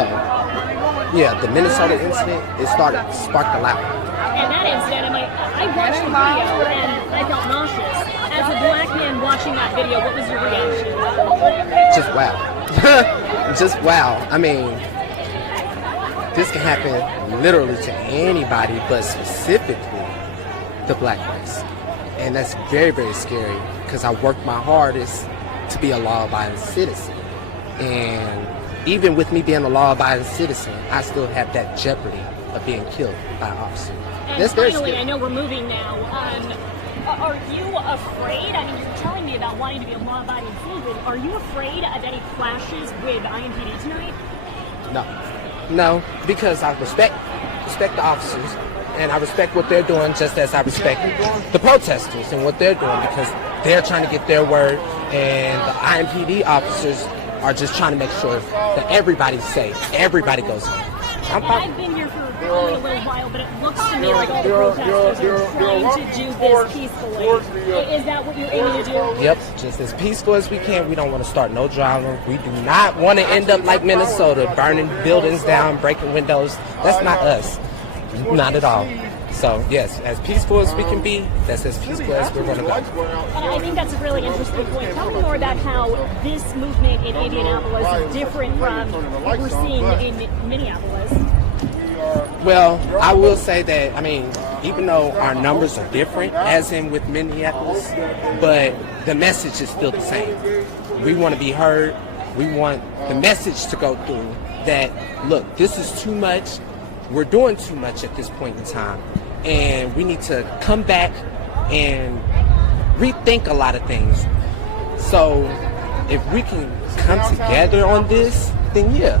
So, yeah, the Minnesota incident, sparked a lot. And that incident, I watched the video and I felt nauseous. As a black man watching that video, what was your reaction? Just wow. Just wow. I mean, this can happen literally to anybody, but specifically the black race. And that's very, very scary because I worked my hardest to be a law-abiding citizen. And even with me being a law-abiding citizen, I still have that jeopardy of being killed by an officer. And that's finally, I know we're moving now. Are you afraid? I mean, you're telling me about wanting to be a law-abiding citizen. Are you afraid of any clashes with IMPD tonight? No, because I respect the officers, and I respect what they're doing just as I respect the protesters and what they're doing because they're trying to get their word, and the IMPD officers are just trying to make sure that everybody's safe, everybody goes home. I've been here for only a little while, but it looks to me like all the protesters are trying to do this peacefully. Is that what you're aiming to do? Yep, just as peaceful as we can. We don't want to start no drama. We do not want to end up like Minnesota, burning buildings down, breaking windows. That's not us. Not at all. So, yes, as peaceful as we can be, that's as peaceful as we're going to go. And I think that's a really interesting point. Tell me more about how this movement in Indianapolis is different from what we're seeing in Minneapolis. Well, I will say that, I mean, even though our numbers are different, as in with Minneapolis, but the message is still the same. We want to be heard. We want the message to go through that, look, this is too much. We're doing too much at this point in time. And we need to come back and rethink a lot of things. So if we can come together on this, then yeah,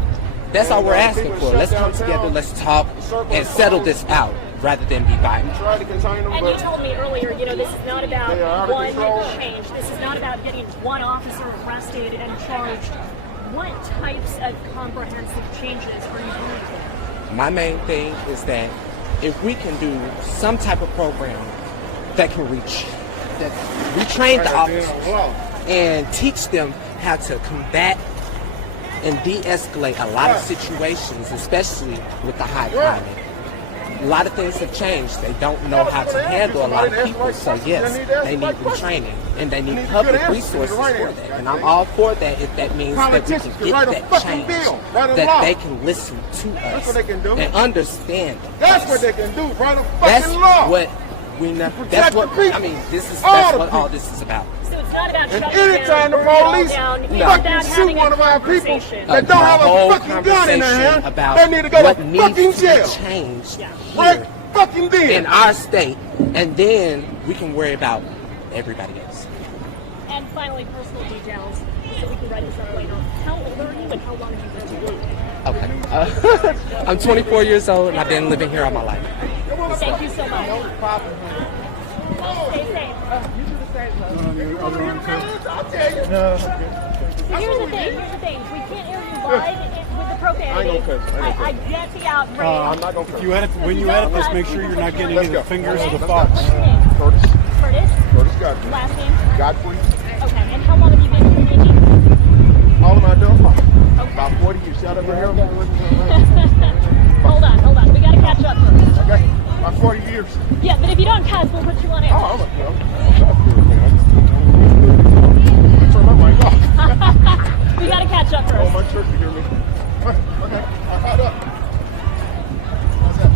that's all we're asking for. Let's come together, let's talk, and settle this out rather than be violent. And you told me earlier, this is not about one change. This is not about getting one officer arrested and charged. What types of comprehensive changes are you doing here? My main thing is that if we can do some type of program that can retrain the officers and teach them how to combat and de-escalate a lot of situations, especially with the high climate. A lot of things have changed. They don't know how to handle a lot of people, so yes, they need retraining, and they need public resources for that. And I'm all for that if that means that we can get that change, that they can listen to us and understand us. That's what they can do, write a fucking law. That's what all this is about. So it's not about and shutting anytime the down, police fucking shoot one of our people that don't a have a whole fucking gun in their hand, about they need to go what to needs fucking to jail. change Right here fucking then. in our state, and then we can worry about everybody else. And finally, personal details, so we can write this up later. How old are you and how long have you been here? Okay. I'm 24 years old, and I've been living here all my life. Thank you so much. Stay safe. So here's the thing. We can't air you live with the profanity. I get the outrage. I'm not gonna If you edit, when you edit this, make sure you're not getting any of the fingers of the fox. Curtis. Curtis? Godfrey. Last name? Godfrey. Okay, and how long have you been here, Nikki? All of my adult. About 40 years. Shout out to him. Hold on. We gotta catch up first. Okay. About 40 years. Yeah, but if you don't cuss, we'll put you on air. Turn my mic off. We gotta catch up first. My church to hear me. Okay. I caught up. What's that?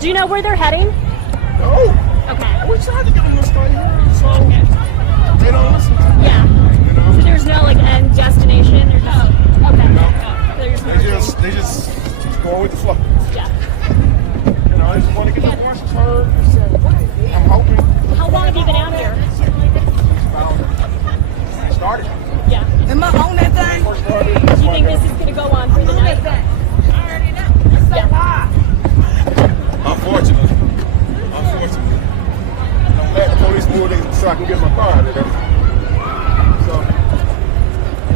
Do you know where they're heading? No. Okay. We tried to get them to stay here, so they don't listen to me. Yeah. So there's no end destination. They're just They just going with the flow. Yeah. I just want to get the voices heard. I'm hoping. How long have you been out here? Started. Yeah. Am I on that thing? Do you think this is going to go on through the night? I already know. Yeah. Unfortunately. I'm glad the police moved in so I can get my car out of there. So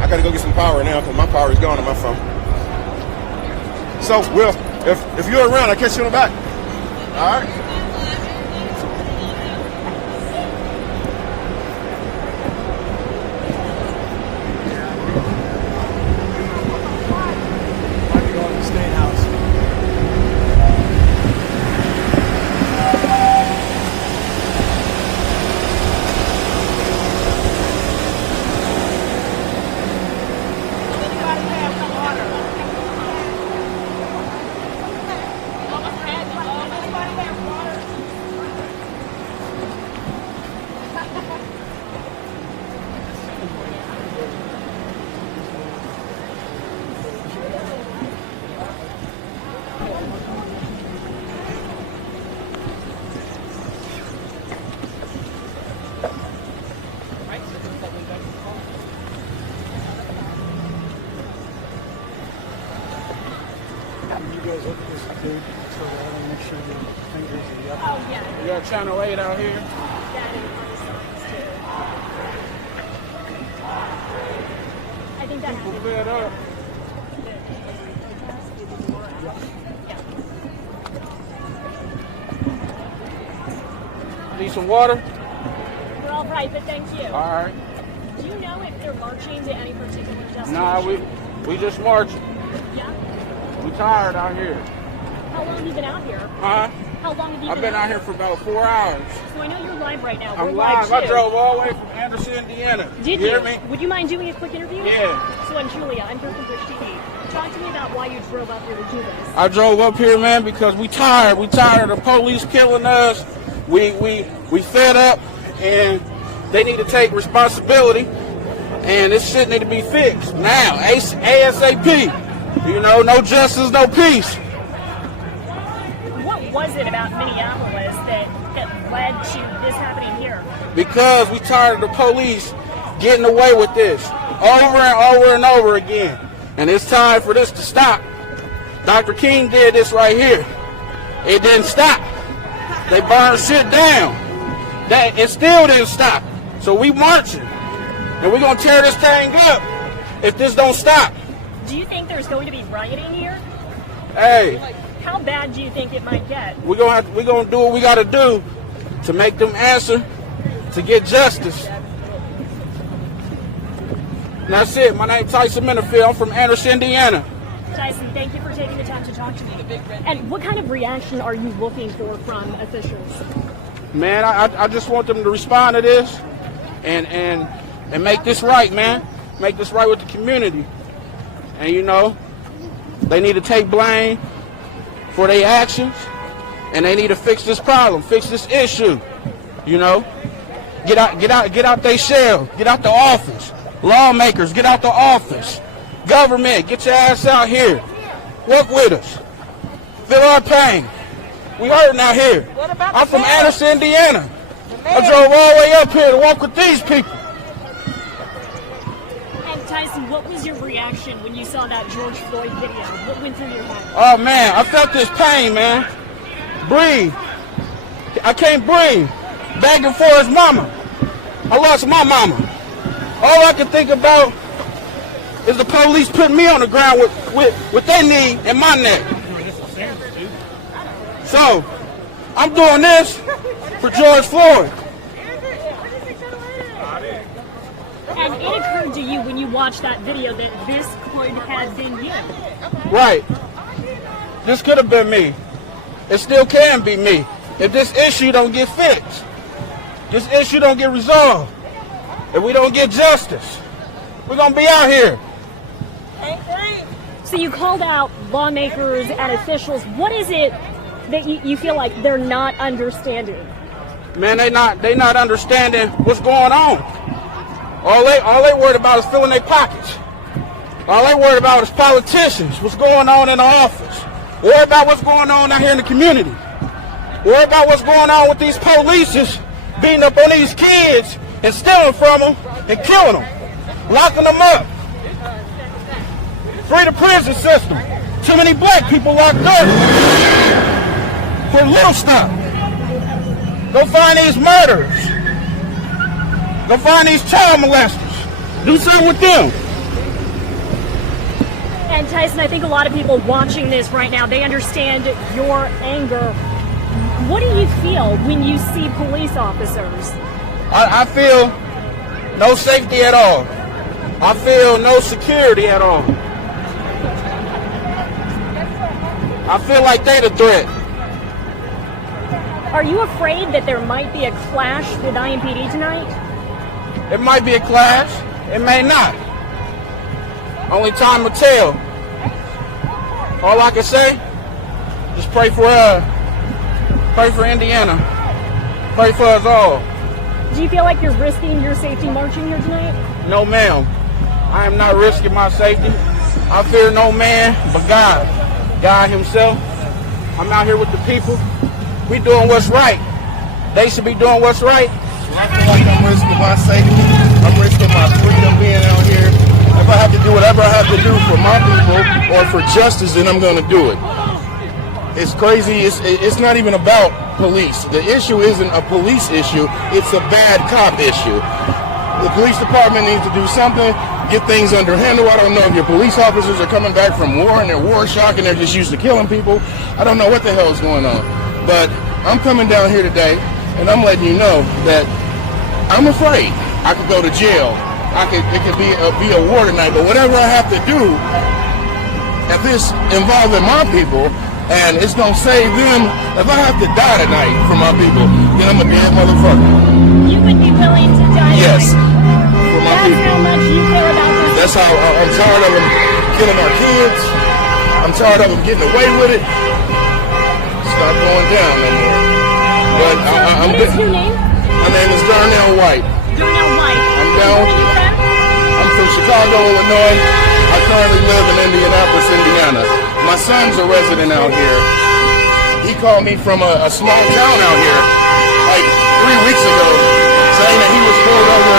I got to go get some power now because my power is gone on my phone. So, Will, if you're around, I'll catch you on the back. All right? guys look at this dude so that I want to make sure your fingers are up. Oh, yeah. You got channel 8 out here. That is other songs, too. I think that People happens. fed up. Need some water? We're all right, but thank you. All right. Do you know if they're marching to any particular destination? Nah, we just marching. Yeah? We tired out here. How long have you been out here? Huh? How long have you I've been out here for about 4 hours. So I know you're live right now. I'm We're live. too. I drove all the way from Anderson, Indiana. Did you you? hear me? Would you mind doing a quick interview? Yeah. So I'm Julia. I'm here from Bridge TV. Talk to me about why you drove up here to do this. I drove up here, man, because we tired. We tired of the police killing us. We fed up, and they need to take responsibility. And this shit need to be fixed now, ASAP. You know, no justice, no peace. What was it about Minneapolis that led to this happening here? Because we tired of the police getting away with this over and over and over again. And it's time for this to stop. Dr. King did this right here. It didn't stop. They burned shit down. It still didn't stop. So we marching. And we're going to tear this thing up if this don't stop. Do you think there's going to be rioting here? Hey, How bad do you think it might get? we're gonna do what we gotta do to make them answer, to get justice. And that's it. My name's Tyson Minifield. I'm from Anderson, Indiana. Tyson, thank you for taking the time to talk to me. And what kind of reaction are you looking for from officials? Man, I just want them to respond to this and make this right, man. Make this right with the community. And you know, they need to take blame for their actions, and they need to fix this problem, fix this issue. You know, get out their shell, get out the office. Lawmakers, get out the office. Government, get your ass out here. Work with us. Feel our pain. We hurting out here. I'm from Anderson, Indiana. I drove all the way up here to walk with these people. And Tyson, what was your reaction when you saw that George Floyd video? What went through your head? Oh man, I felt this pain, man. Breathe. I can't breathe. Begging for his mama. I lost my mama. All I can think about is the police putting me on the ground with their knee and my neck. So, I'm doing this for George Floyd. And it occurred to you when you watched that video that this could have been you. Right. This could have been me. It still can be me. If this issue don't get fixed, this issue don't get resolved, if we don't get justice, we're going to be out here. So you called out lawmakers and officials. What is it that you feel like they're not understanding? Man, they not understanding what's going on. All they worried about is filling their pockets. All they worried about is politicians, what's going on in the office. Worry about what's going on out here in the community. Worry about what's going on with these police beating up on these kids and stealing from them and killing them, locking them up. Free the prison system. Too many black people locked up for little stuff. Go find these murderers. Go find these child molesters. Do something with them. And Tyson, I think a lot of people watching this right now, they understand your anger. What do you feel when you see police officers? I feel no safety at all. I feel no security at all. I feel like they're the threat. Are you afraid that there might be a clash with IMPD tonight? It might be a clash. It may not. Only time will tell. All I can say, just pray for Indiana. Pray for us all. Do you feel like you're risking your safety marching here tonight? No, ma'am. I am not risking my safety. I fear no man but God. God himself. I'm out here with the people. We doing what's right. They should be doing what's right. I feel like I'm risking my safety. I'm risking my freedom being out here. if I have to do whatever I have to do for my people or for justice, then I'm going to do it. It's crazy. It's not even about police. The issue isn't a police issue. It's a bad cop issue. The police department needs to do something, get things under handle. I don't know if your police officers are coming back from war and they're war shock and they're just used to killing people. I don't know what the hell is going on. But I'm coming down here today and I'm letting you know that I'm afraid. I could go to jail. It could be a war tonight. But whatever I have to do, if it's involving my people, and it's gonna save them. If I have to die tonight for my people, then I'm a dead motherfucker. You would be willing to die? Yes, tonight. for my That's people. how much you care about this. That's how I'm tired of them killing our kids. I'm tired of them getting away with it. It's not going down no more. But I'm what is your name? My name is Darnell White. Darnell White. I'm down. Where are you from? I'm from Chicago, Illinois. I currently live in Indianapolis, Indiana. My son's a resident out here. He called me from a small town out here like 3 weeks ago saying that he was pulled over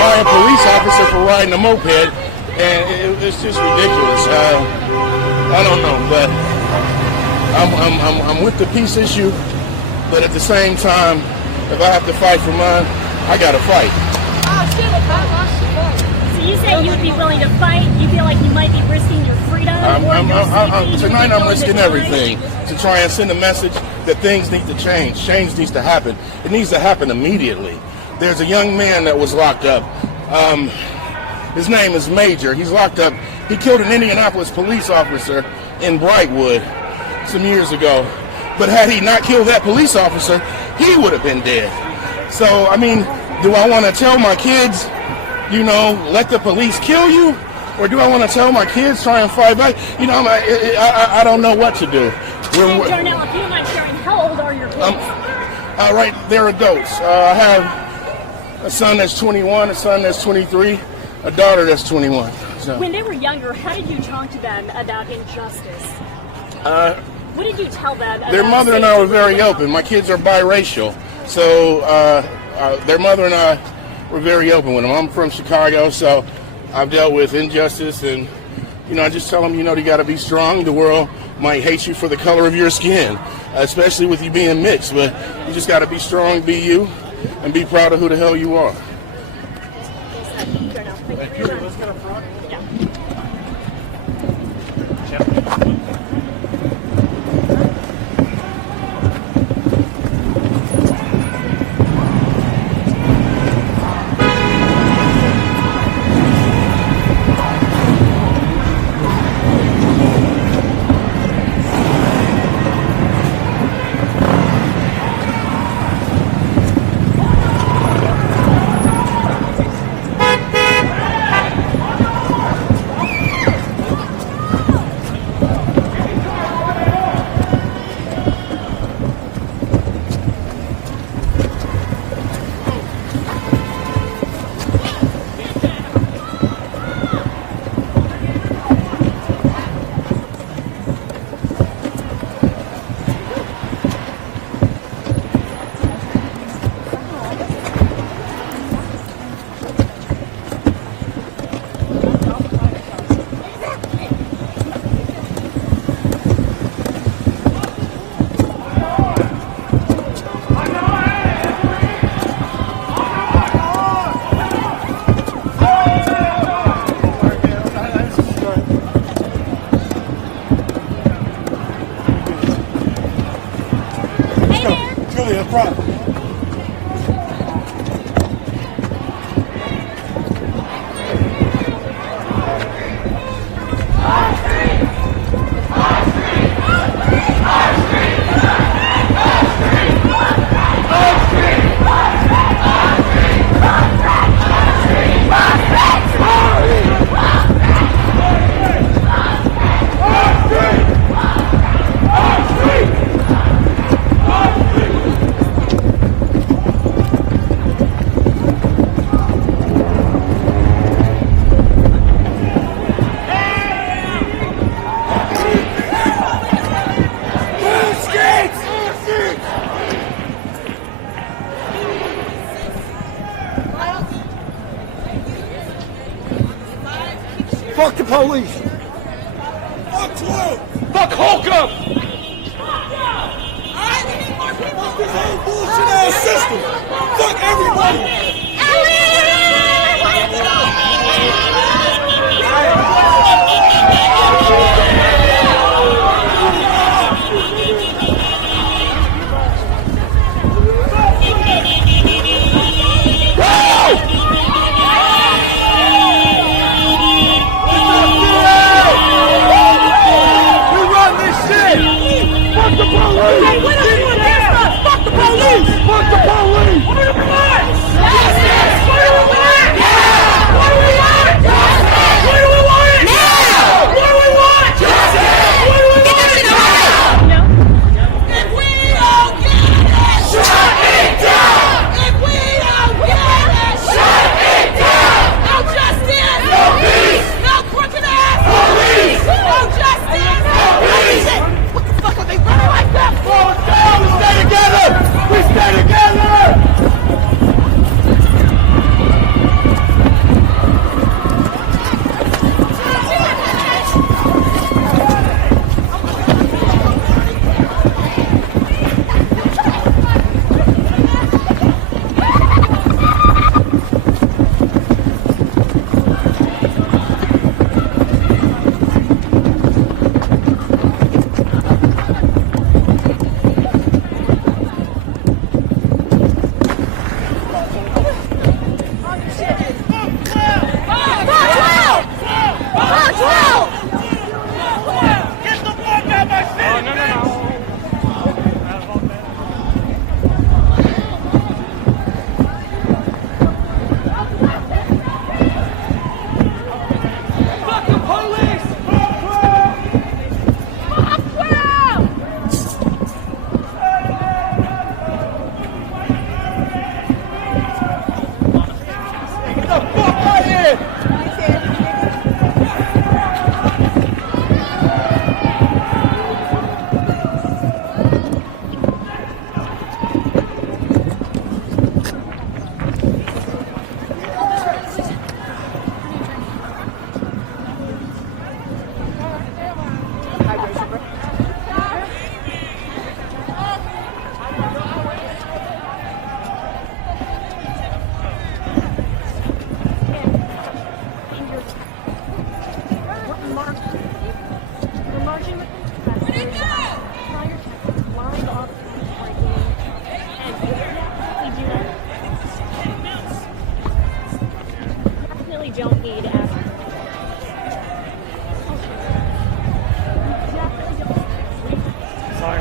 by a police officer for riding a moped, and it's just ridiculous. I don't know, but I'm with the peace issue, but at the same time, if I have to fight for mine, I gotta fight. So you say you would be willing to fight? You feel like you might be risking your freedom? Tonight I'm risking everything to try and send a message that things need to change. Change needs to happen. It needs to happen immediately. There's a young man that was locked up. His name is Major. He's locked up. He killed an Indianapolis police officer in Brightwood some years ago. But had he not killed that police officer, he would have been dead. So, I mean, do I want to tell my kids, you know, let the police kill you? Or do I want to tell my kids, try and fight back? You know, I don't know what to do. Darnell, if you don't mind sharing, how old are your kids? Right, they're adults. I have a son that's 21, a son that's 23, a daughter that's 21. So. When they were younger, how did you talk to them about injustice? What did you tell them about their mother and I were very open. My kids are biracial. So their mother and I were very open with them. I'm from Chicago, so I've dealt with injustice, and you know, I just tell them, you know, you got to be strong. The world might hate you for the color of your skin, especially with you being mixed, but you just got to be strong, be you, and be proud of who the hell you are. Thank you. Let's get up front. Yeah. Julie, up front. police. Fuck 12. Fuck Holcomb. Alright, we need more people. Fuck this whole bullshit ass system. Fuck everybody. Don't need after. Sorry.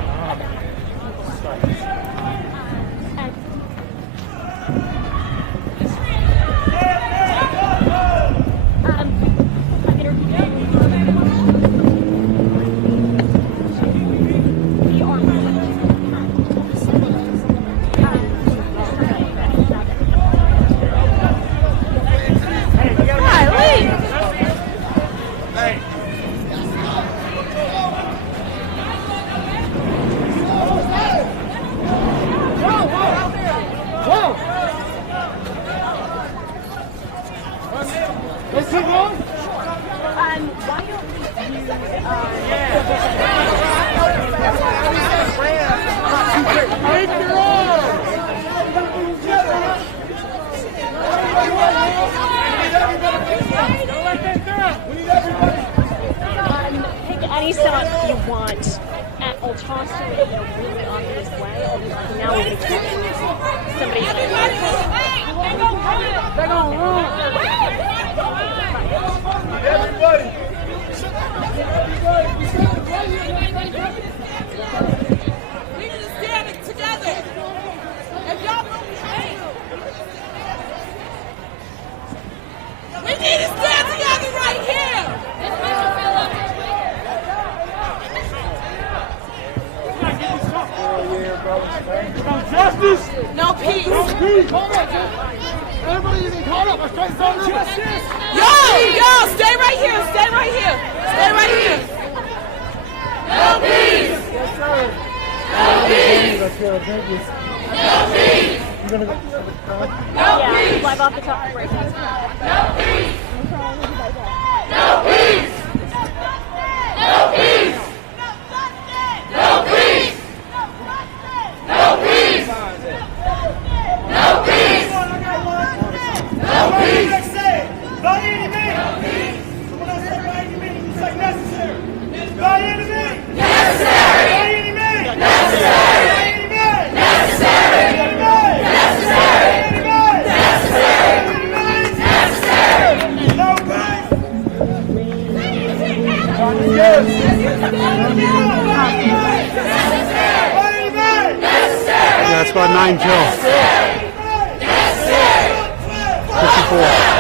Let's keep going. Why don't we pick any stop you want at Old Charleston in a really obvious way? Now we're going to keep somebody else. They're gonna run. Everybody. We need to stand together. If y'all move behind, we need to stand together right here. No justice. No peace. No peace. Everybody getting caught up. Let's try to solve justice. Yo, stay right here. Stay right here. Stay right here. No peace. Yes, sir. No peace. Let's go. Thank you. No peace. You gonna go? No peace. Live off the top of break. No peace. No peace. Yeah, it's about 9 till. 54.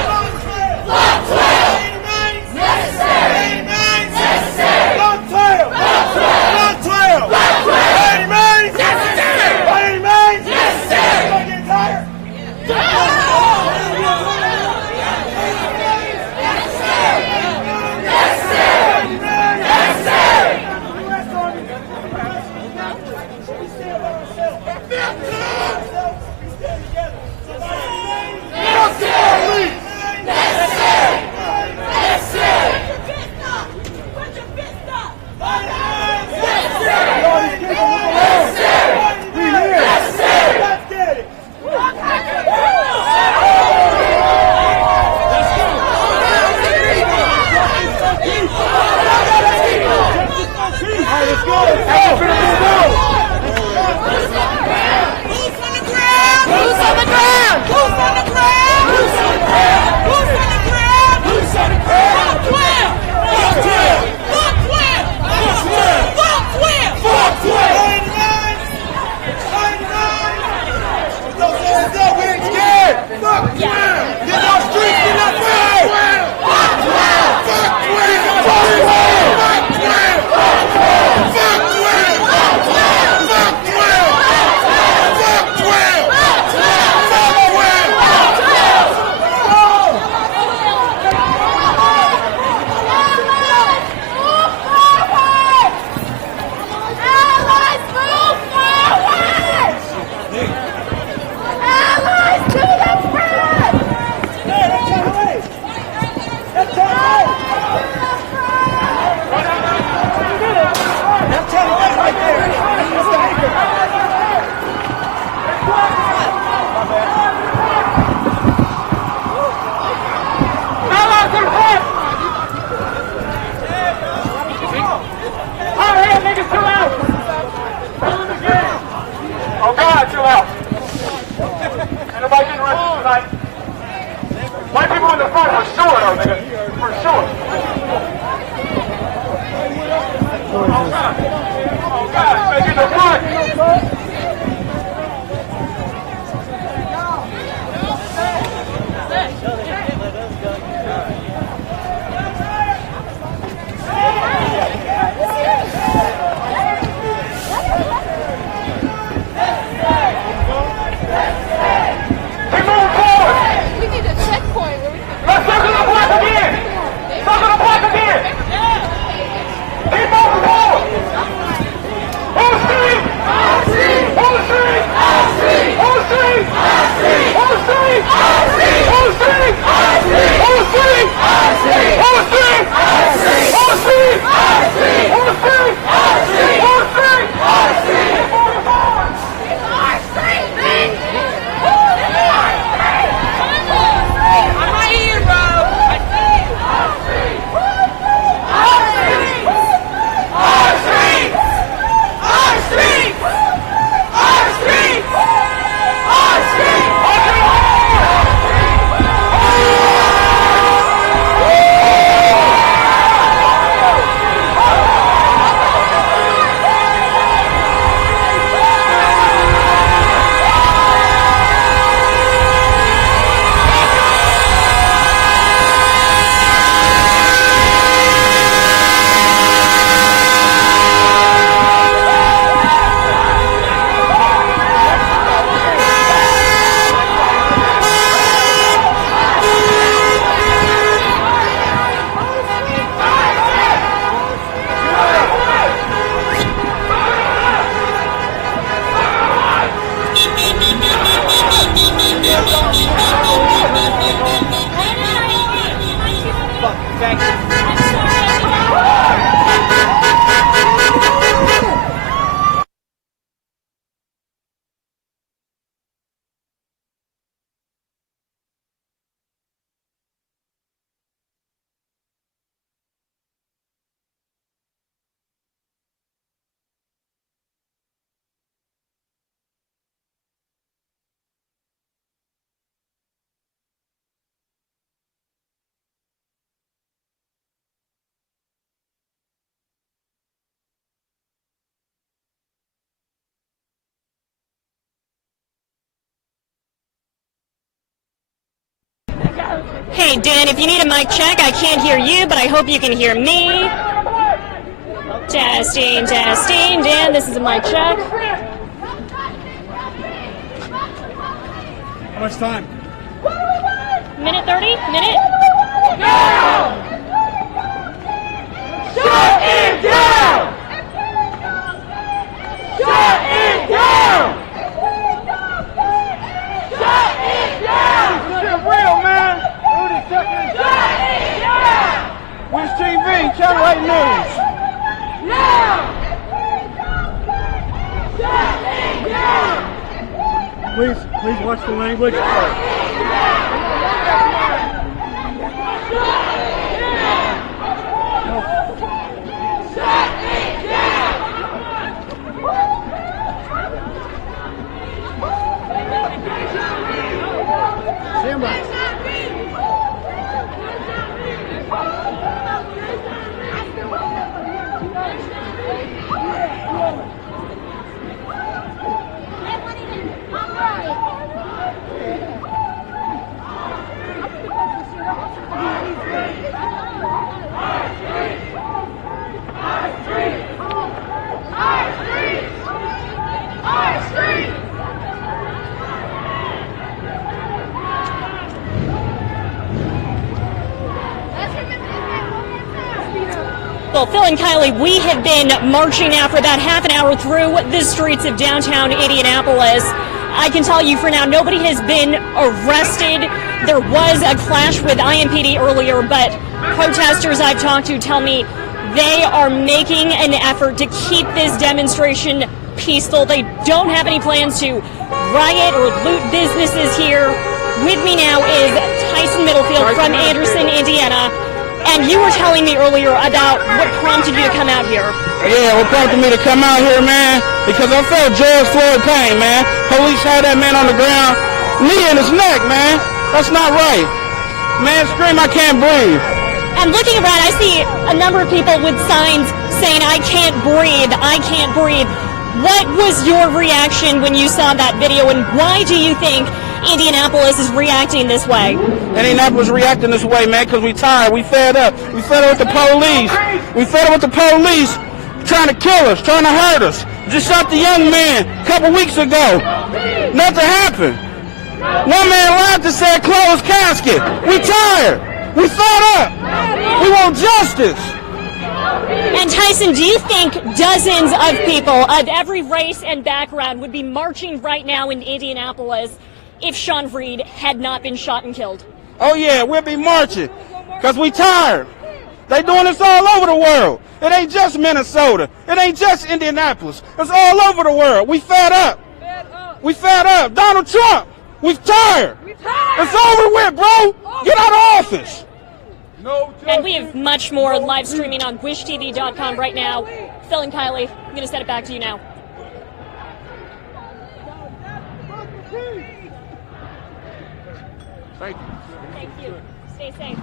White people in the front for sure, though, nigga. For sure. Oh, God. Oh, God. You better get in the front. Hey, Dan, if you need a mic check, I can't hear you, but I hope you can hear me. Testing, testing. Dan, this is a mic check. How much time? Minute 30? Minute? Shut it down! Shut it down! Shut it down! This shit real, man. Shut it down! Wish TV, Channel 8 News. Now! Shut it down! Please watch the language. Well, Phil and Kylie, we have been marching now for about half an hour through the streets of downtown Indianapolis. I can tell you for now, nobody has been arrested. There was a clash with IMPD earlier, but protesters I've talked to tell me they are making an effort to keep this demonstration peaceful. They don't have any plans to riot or loot businesses here. With me now is Tyson Middlefield from Anderson, Indiana. And you were telling me earlier about what prompted you to come out here. Yeah, what prompted me to come out here, man? Because I felt George Floyd pain, man. Police had that man on the ground, knee in his neck, man. That's not right. Man, scream, I can't breathe. And looking around, I see a number of people with signs saying, I can't breathe, I can't breathe. What was your reaction when you saw that video, and why do you think Indianapolis is reacting this way? Indianapolis reacting this way, man, because we tired. We fed up. We fed up with the police. We fed up with the police trying to kill us, trying to hurt us. Just shot the young man a couple weeks ago. Nothing happened. One man laughed and said, closed casket. We tired. We fed up. We want justice. And Tyson, do you think dozens of people of every race and background would be marching right now in Indianapolis if Sean Reed had not been shot and killed? Oh yeah, we'll be marching, because we tired. They doing this all over the world. It ain't just Minnesota. It ain't just Indianapolis. It's all over the world. We fed up. We fed up. Donald Trump, we tired. It's over with, bro. Get out of office. And we have much more live streaming on wishtv.com right now. Phil and Kylie, I'm going to send it back to you now. Thank you. Thank you. Stay safe.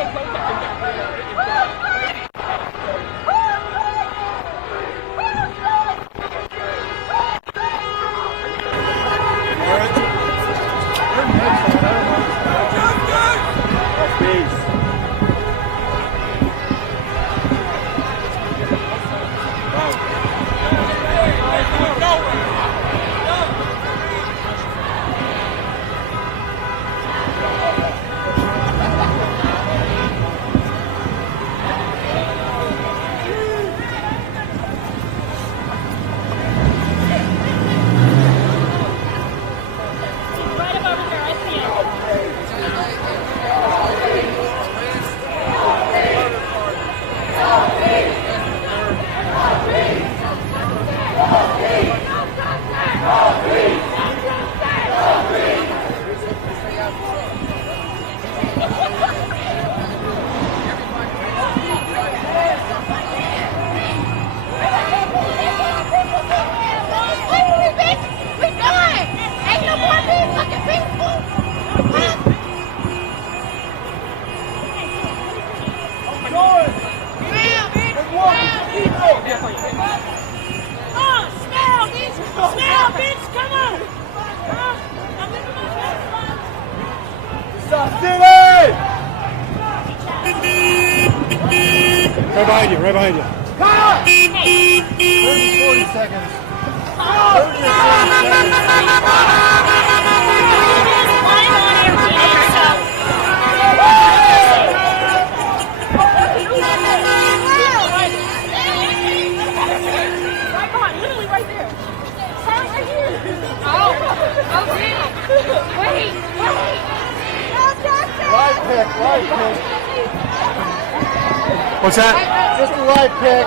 Right up over there, I see him. Right behind you, right behind you. 40 seconds. Literally right there. Right here. Wait. Right pick. What's that? Just a right pick.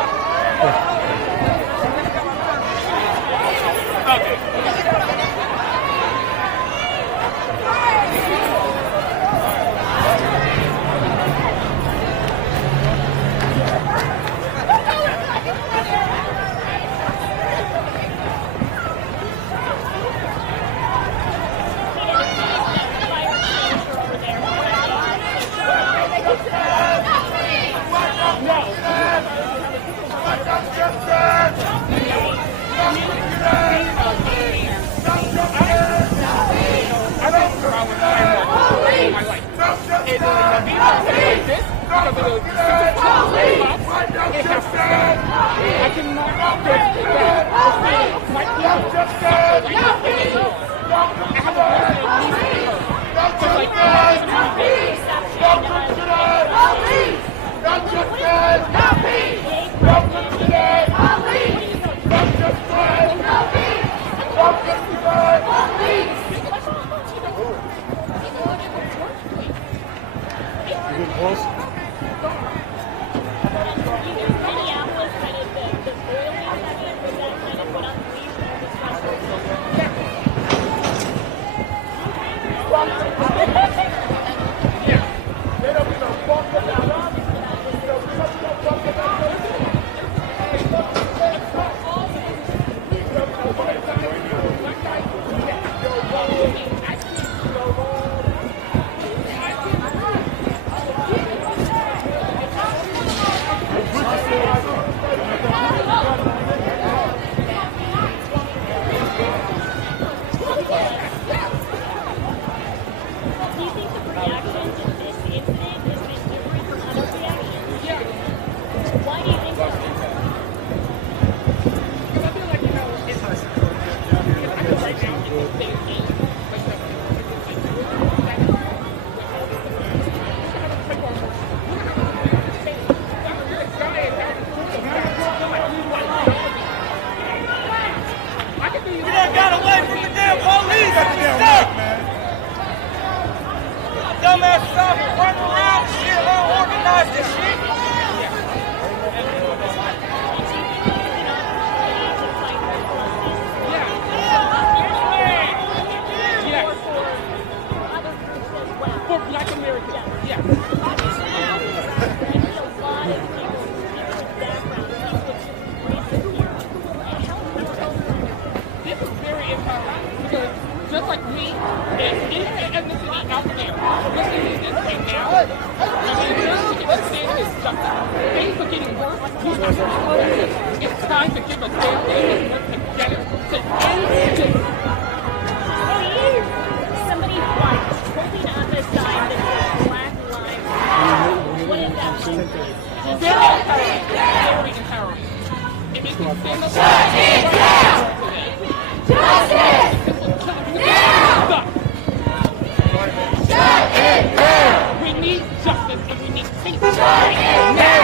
Minneapolis, kind of the boiling segment, was that kind of what unleashed all this frustration? Do you think the reaction to this incident has been different from other reactions? Why do you think that? You done got away from the damn police. Stop. Dumbass stuff, running around, shit, unorganized this shit. For Black Americans, yes. Obviously, there's a lot of people with backgrounds with racist here. And how This is very empowering because just like me, there's any ethnicity out there listening to this right now. I mean, Things are getting worse. It's time to give a damn and work together to end this. Somebody holding up a sign that says Black Lives Matter. What is that? Very empowering. It makes me stand up. We need justice and we need peace. Now.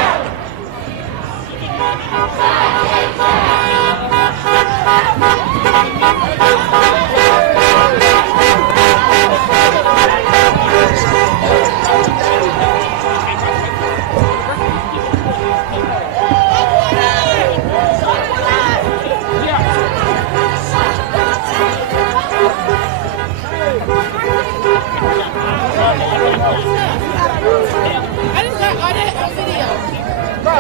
I just got all that on video. Bro,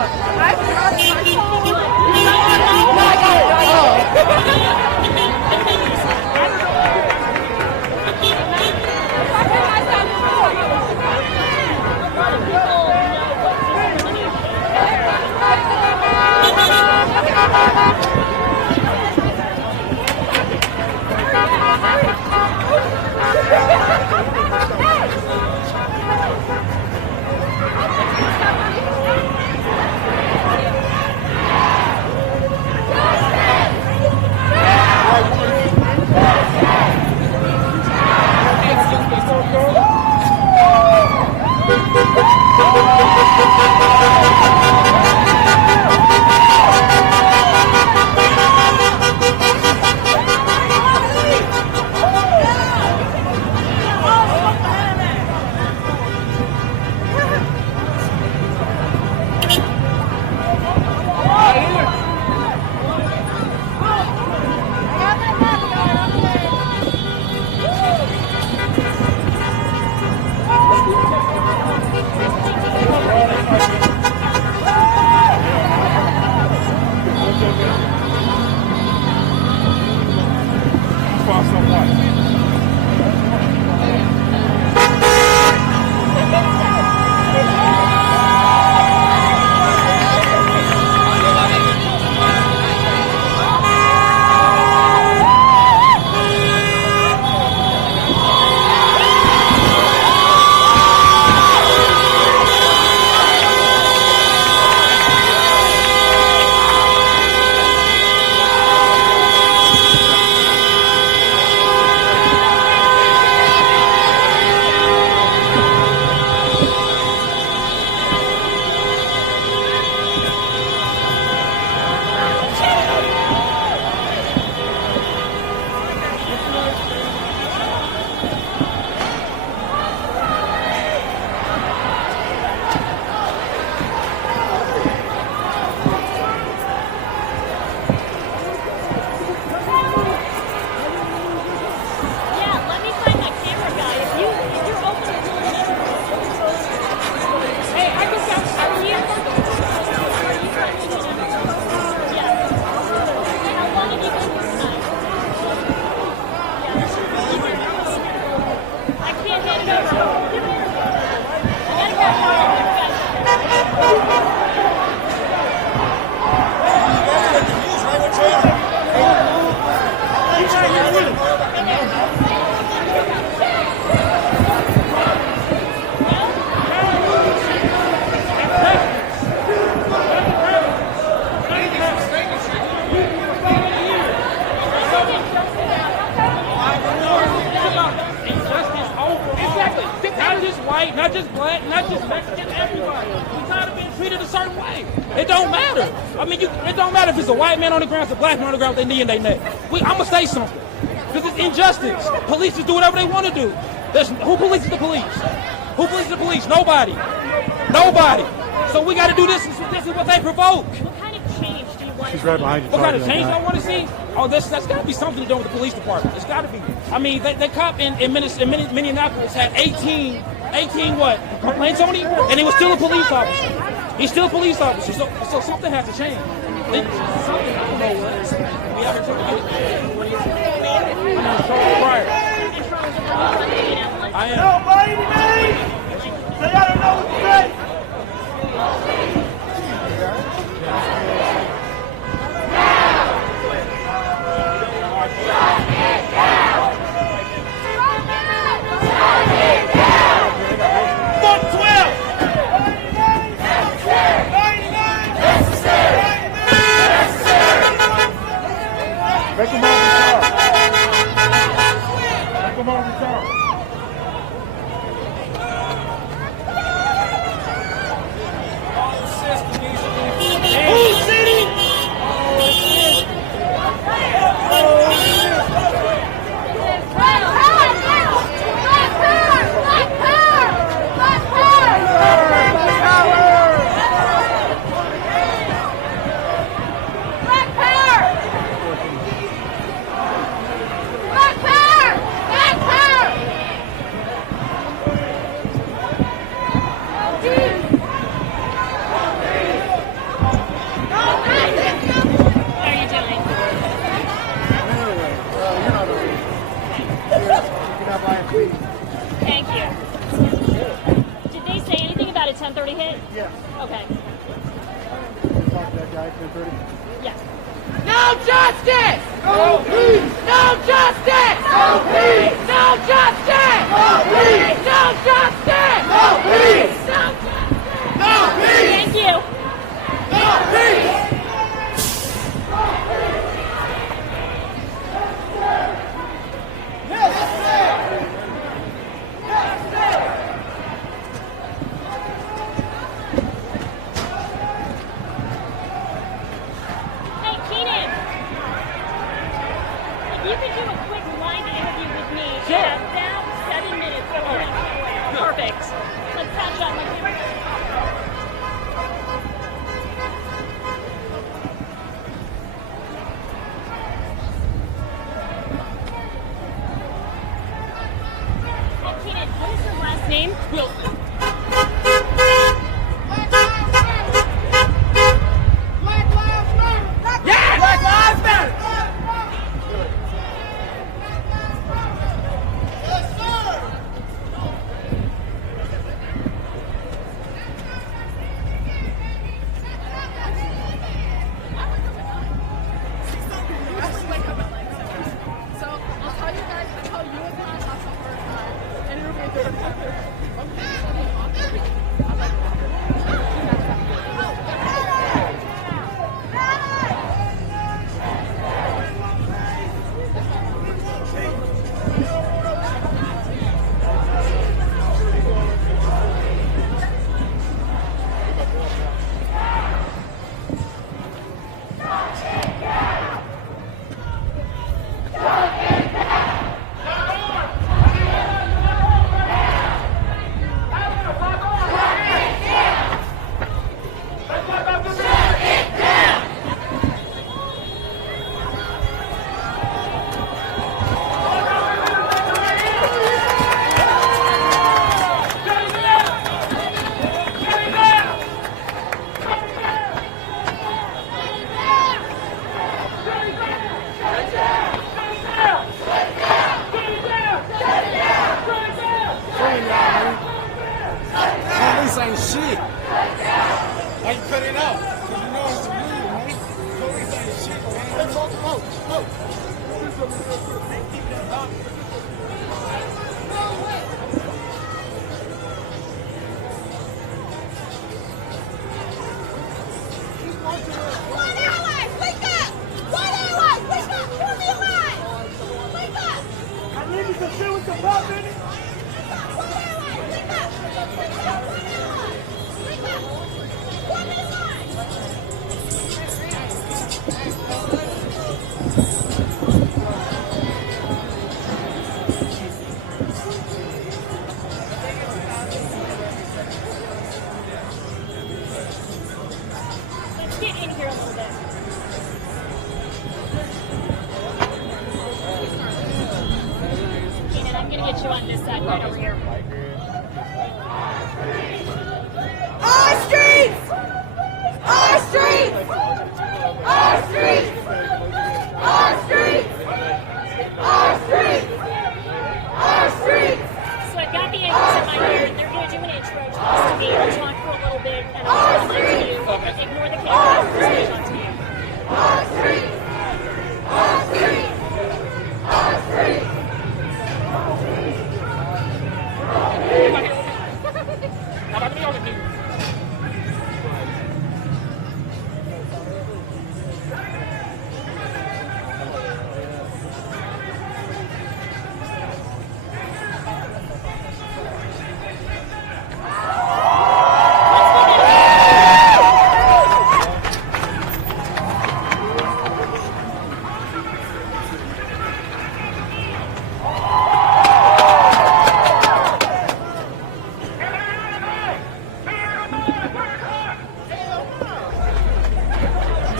not just black, not just Mexican, everybody. We're tired of being treated a certain way. It don't matter. I mean, it don't matter if it's a white man on the ground, it's a black man on the ground with their knee in their neck. I'm going to say something. Because it's injustice. Police just do whatever they want to do. Who polices the police? Who polices the police? Nobody. Nobody. So we got to do this. This is what they provoke. What kind of change do you want? She's right behind you. What kind of change I want to see? Oh, that's got to be something to do with the police department. It's got to be. I mean, the cop in Minneapolis had 18 what? Complaints on him, and he was still a police officer. He's still a police officer. So something has to change. Something, I don't know what. We haven't took it. I am. Nobody, man! Say I don't know what to say! Make them all retire. Make them all retire. Whole city. Thank you. Did they say anything about a 10:30 hit? Yeah. Okay. Talk to that guy, 10:30. Yeah. No justice! No peace! No justice! No peace! No justice! No peace! No justice! No peace! No justice! No peace. Thank you. No peace. Hey, Keenan. If you could do a quick live interview with me in about 7 minutes. Perfect. Let's catch up. Hey, Keenan, what is your last name? Wilson. Yeah! Black Lives Matter! Yes, sir. So I'll tell you guys, I'll tell you and my hustle first time, and it'll be good. Police ain't shit. Why you cut it out? 'Cause you know it's illegal, man. Police ain't shit, man. Let's talk about it. I need to see what's the pop in it. Let's get in here a little bit. Keenan, I'm going to get you on this side right over here. Our streets! Our streets! Our streets! Our streets! Our streets! Our streets! So I've got the anchors in my ear. They're going to do an intro to me. We'll talk for a little bit, and I'll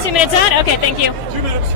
2 minutes on? Okay, thank you. 2 minutes.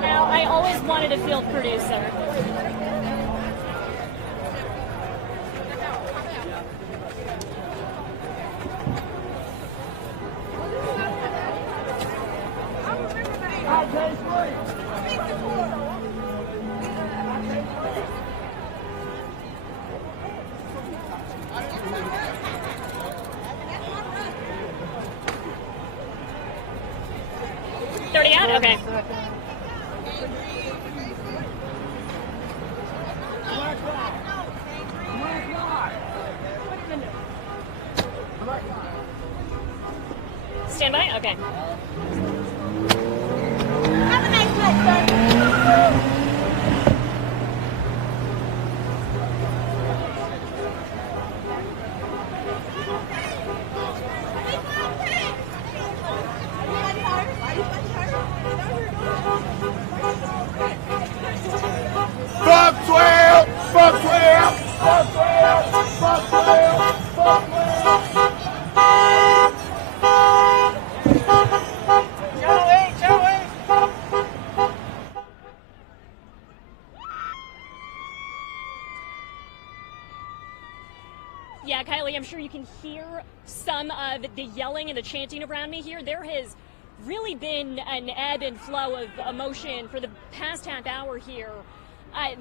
Now, I always wanted a field producer. Okay. Stand by? Okay. Have a nice night, sir. Fuck 12! Fuck 12! Fuck 12! Fuck 12! Fuck 12! Yeah, Kylie, I'm sure you can hear some of the yelling and the chanting around me here. There has really been an ebb and flow of emotion for the past half hour here.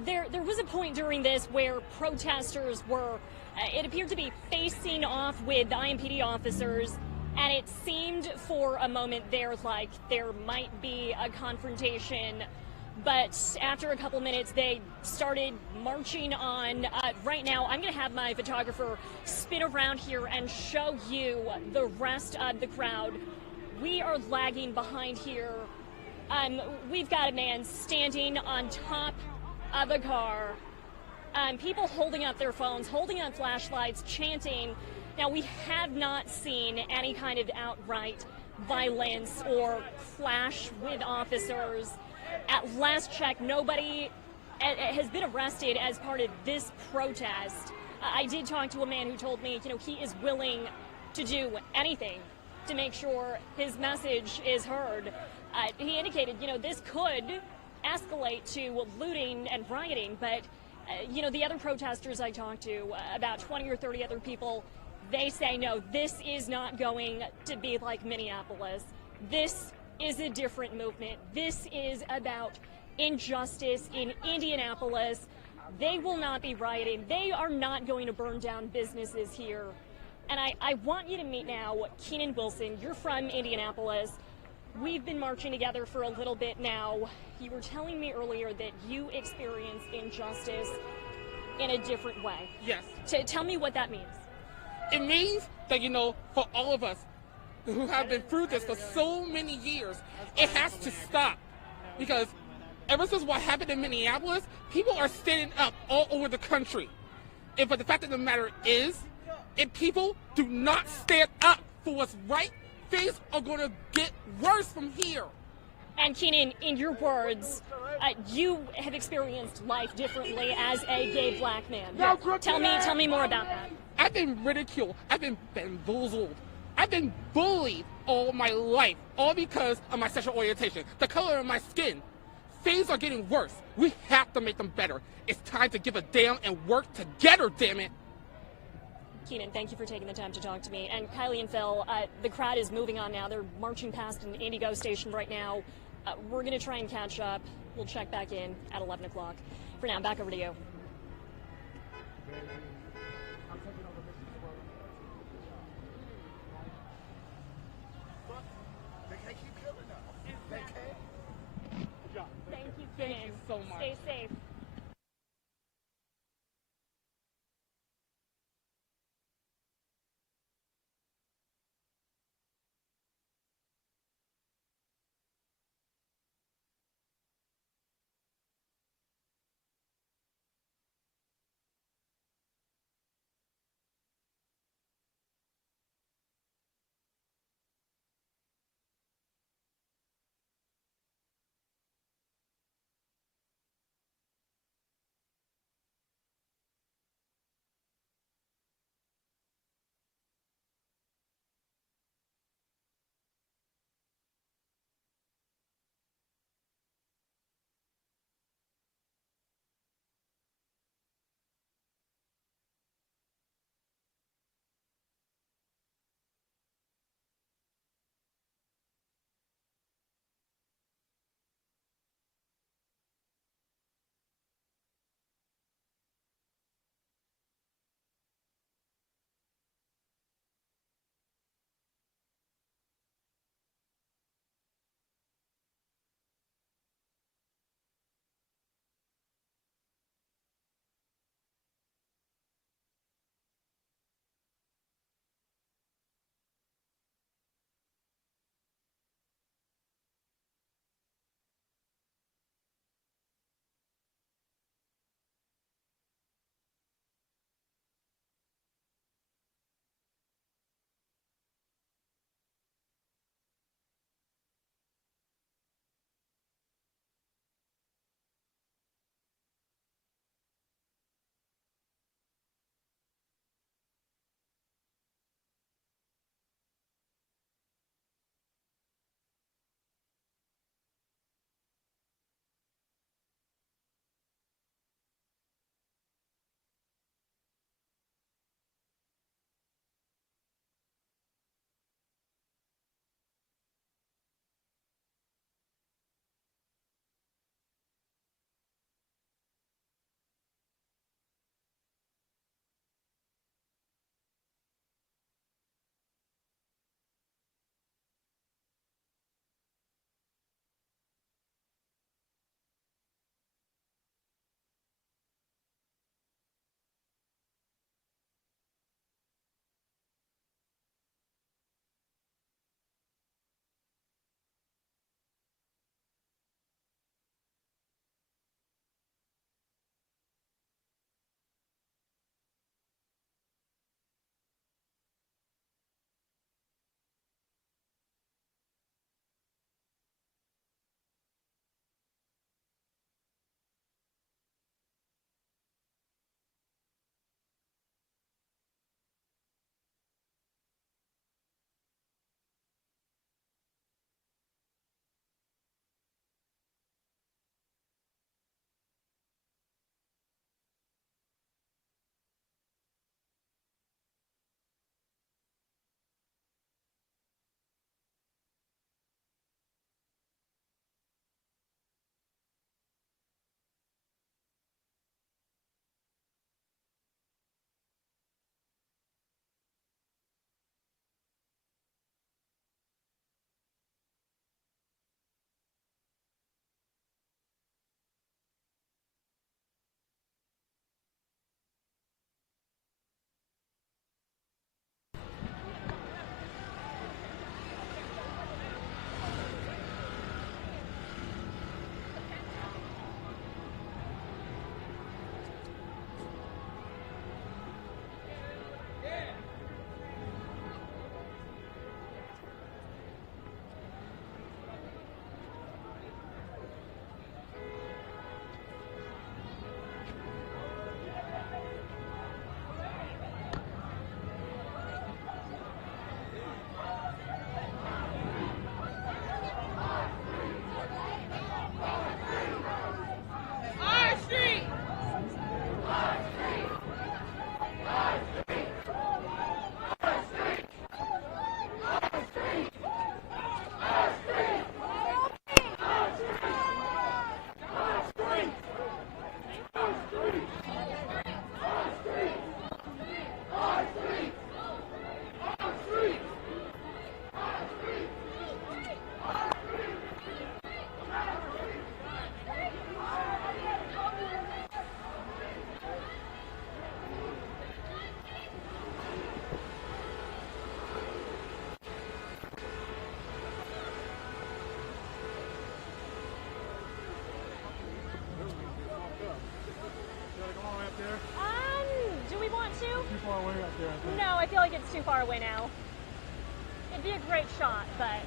There was a point during this where protesters were, it appeared to be facing off with IMPD officers, and it seemed for a moment there like there might be a confrontation. But after a couple minutes, they started marching on. Right now, I'm going to have my photographer spin around here and show you the rest of the crowd. We are lagging behind here. We've got a man standing on top of a car. People holding up their phones, holding up flashlights, chanting. Now, we have not seen any kind of outright violence or clash with officers. At last check, nobody has been arrested as part of this protest. I did talk to a man who told me, he is willing to do anything to make sure his message is heard. He indicated, this could escalate to looting and rioting, but, the other protesters I talked to, about 20 or 30 other people, they say, no, this is not going to be like Minneapolis. This is a different movement. This is about injustice in Indianapolis. They will not be rioting. They are not going to burn down businesses here. And I want you to meet now Keenan Wilson. You're from Indianapolis. We've been marching together for a little bit now. You were telling me earlier that you experience injustice in a different way. Yes. Tell me what that means. It means that, for all of us who have been through this for so many years, it has to stop. Because ever since what happened in Minneapolis, people are standing up all over the country. But the fact of the matter is, if people do not stand up for what's right, things are going to get worse from here. And Keenan, in your words, you have experienced life differently as a gay black man. Tell me more about that. I've been ridiculed. I've been bamboozled. I've been bullied all my life, all because of my sexual orientation, the color of my skin. Things are getting worse. We have to make them better. It's time to give a damn and work together, damn it. Keenan, thank you for taking the time to talk to me. And Kylie and Phil, the crowd is moving on now. They're marching past an Indigo station right now. We're going to try and catch up. We'll check back in at 11 o'clock. For now, back over to you. I'm taking over Michigan's world. But they can't keep killing us. They can't. Good job. Thank you, Thank King. you so much. Stay safe. too far away now. It'd be a great shot, but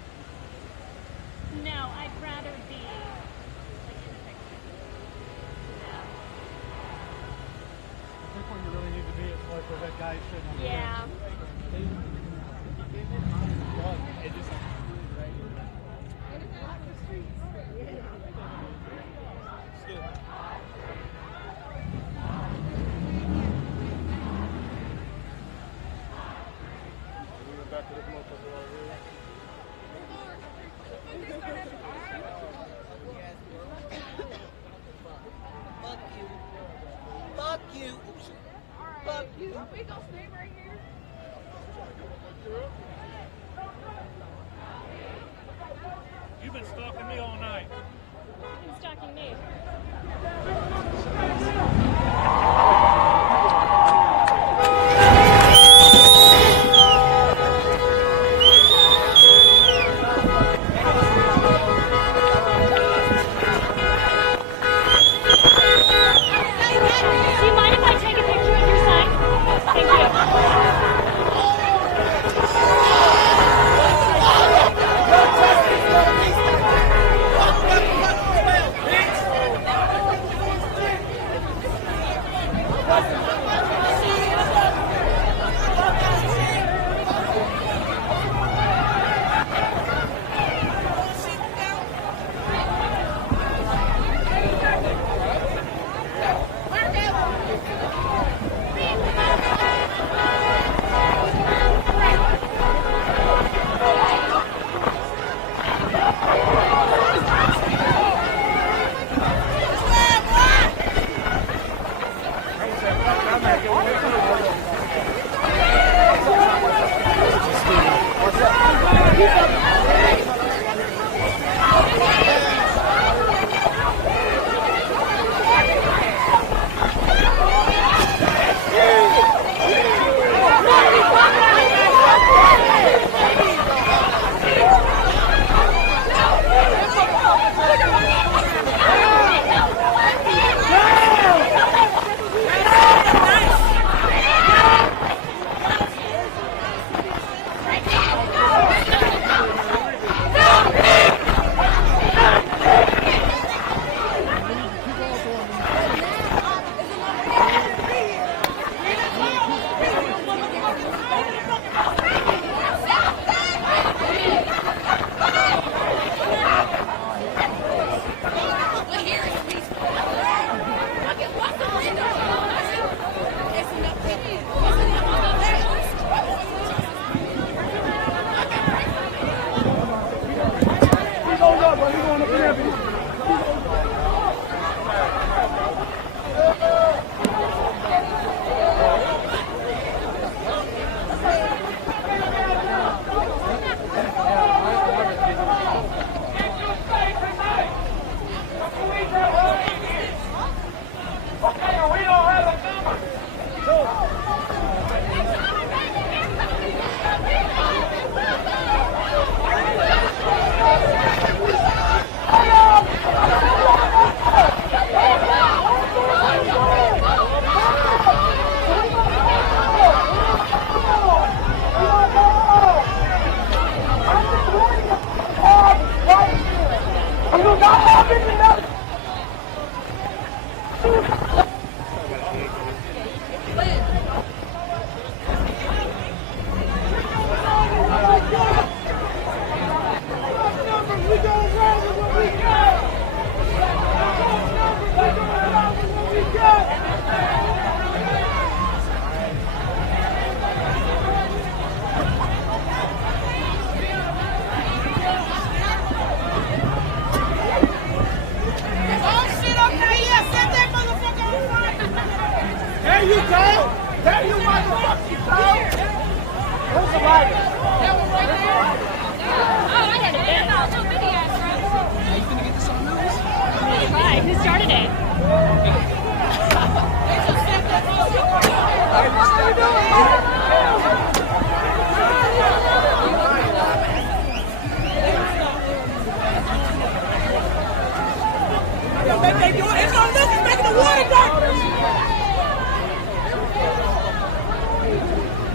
no, I'd rather be like in the picture. No. I think where you really need to be is like where that guy sitting on the Yeah. Fuck you. Fuck you. We gonna stay right here. You've been stalking me all night. Who's stalking me? Do you mind if I take a picture of your sign? Thank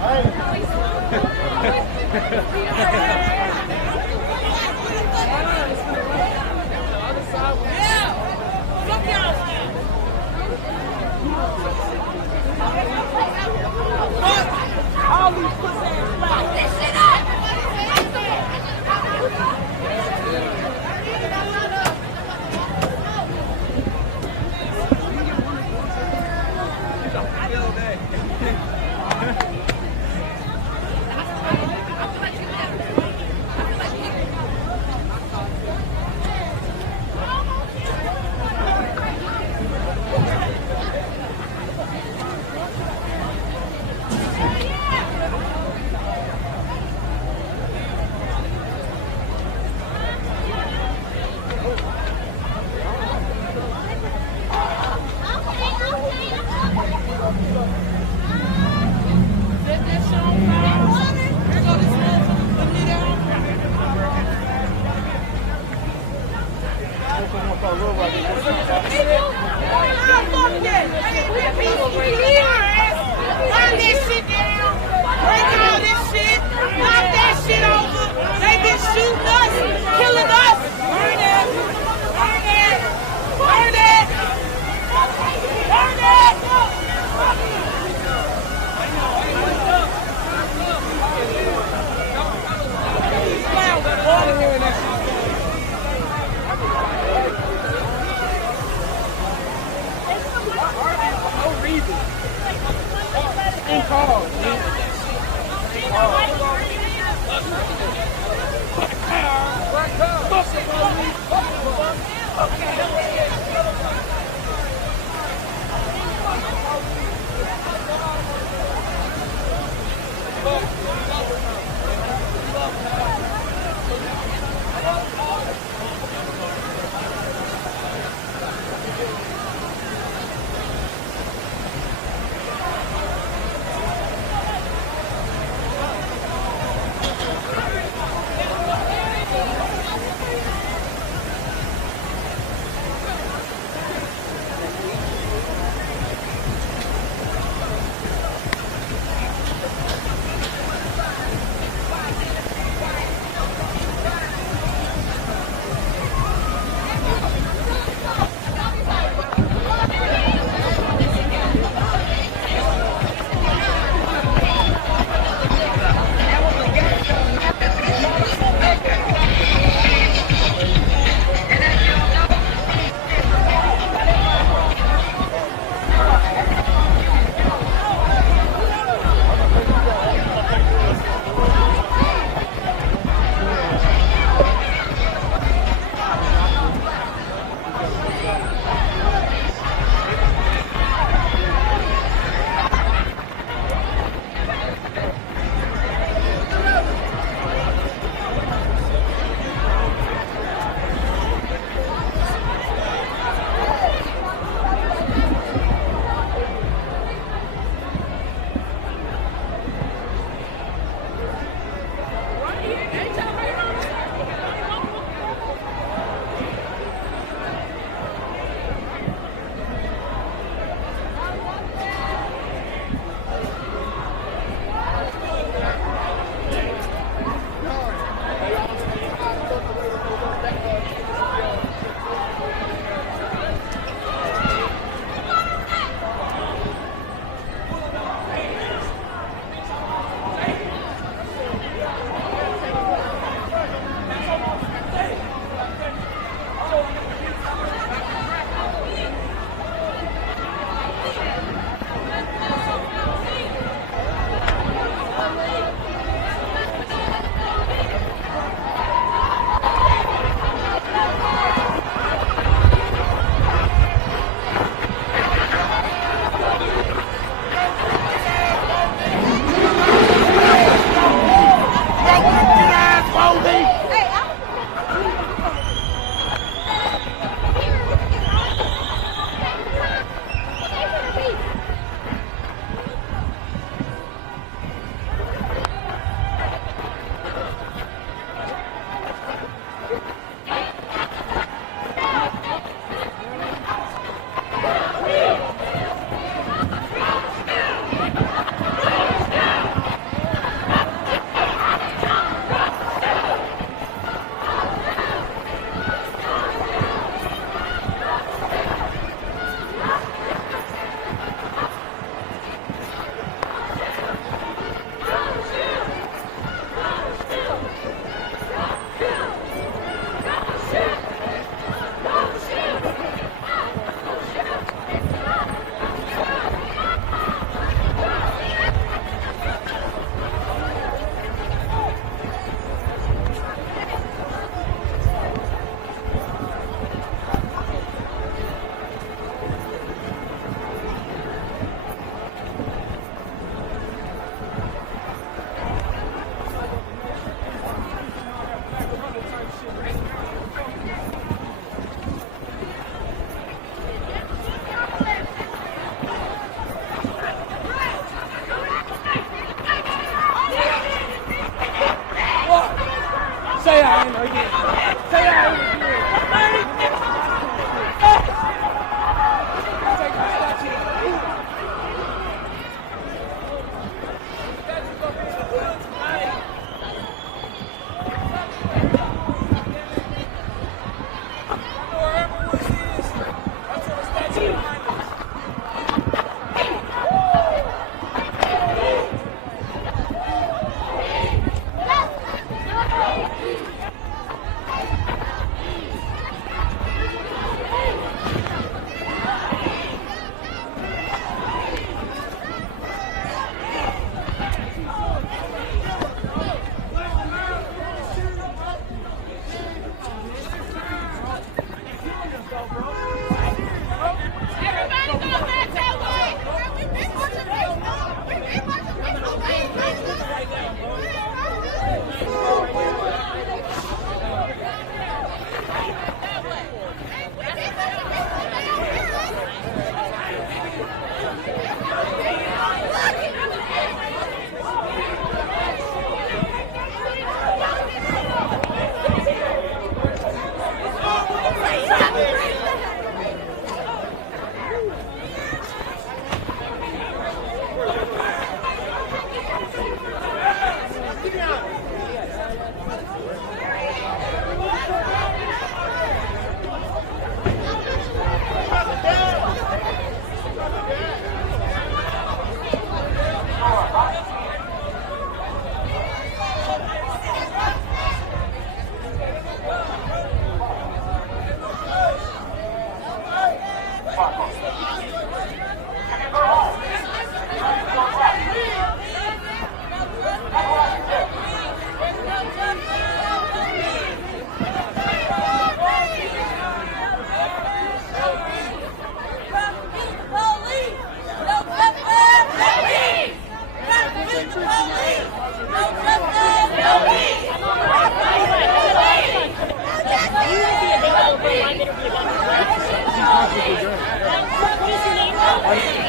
Hey. All these pussy ass blacks. This shit up!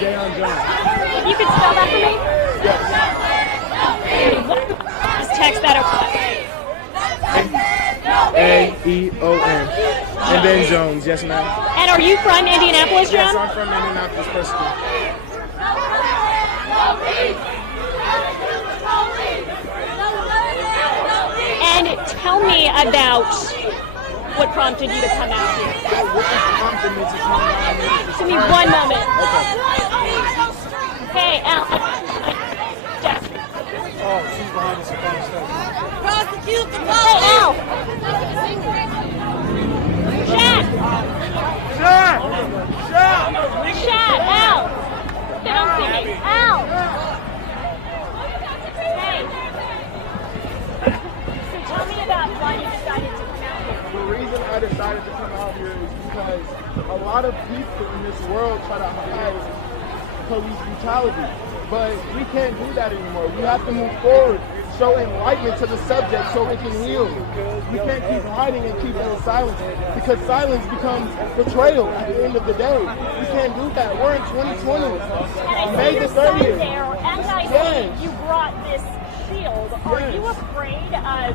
If you could spell that for me? Just text that over. A-E-O-N. And then Jones, yes ma'am. And are you from Indianapolis, John? Yes, I'm from Indianapolis, Preston. And tell me about what prompted you to come out here. Prompted me to come down here. Give me one moment. Hey, Al. Oh, she's behind us. Prosecute the Hey, police! Al. Chat. Chat, Al. They don't see me. Al. Hey. So tell me about why you decided to come out here. The reason I decided to come out here is because a lot of people in this world try to hide police brutality, but we can't do that anymore. We have to move forward, show enlightenment to the subject so it can heal. We can't keep hiding and keeping in silence because silence becomes betrayal at the end of the day. We can't do that. We're in 2020. And I May see the your son 30th. there, and I Yes. see you brought this shield. Are Yes. you afraid of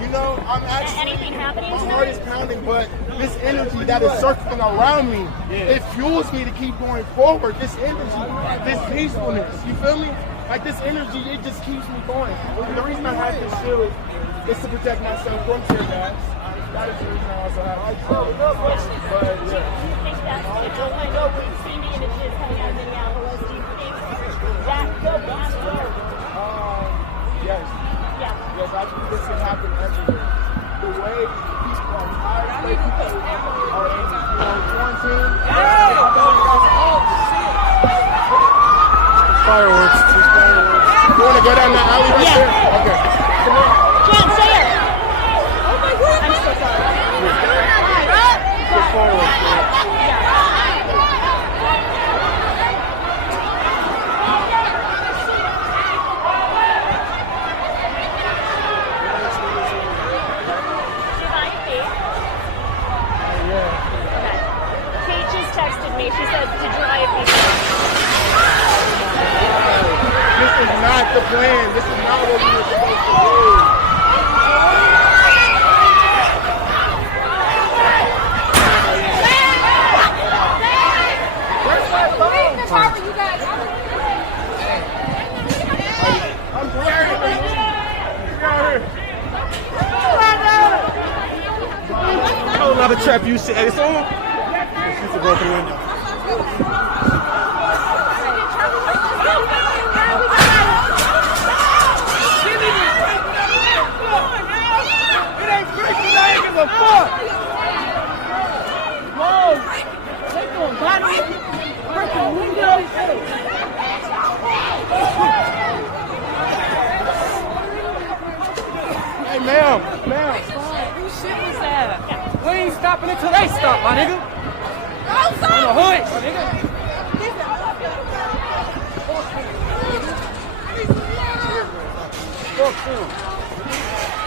You know, I'm actually, anything happening my tonight? heart is pounding, but this energy that is circling around me, it fuels me to keep going forward. This energy, this peacefulness, you feel me? Like this energy, it just keeps me going. And the reason I have this shield is to protect myself from tear gas. That is the reason I also have this shield. But Do you think that's, I know we've seen the images coming out of Minneapolis. Do you think that could happen? yes. Yeah. Yes, I think this can happen everywhere. The way people are tired, the way people are in quarantine. Fireworks. Just fireworks. You want to go down that alley right Yeah. there? Okay. Come on. Jen, stay here. I'm so sorry. Just fireworks. Kate just texted me. She said to drive me. This is not the plan. This is not what we were supposed to do. Where's my phone? I'm driving. A whole lot of trap you see. It's on. She's a broken window. Hey, ma'am. Whose shit was that? We ain't stopping until they stop, my nigga. On the hood, my nigga. Fuck them.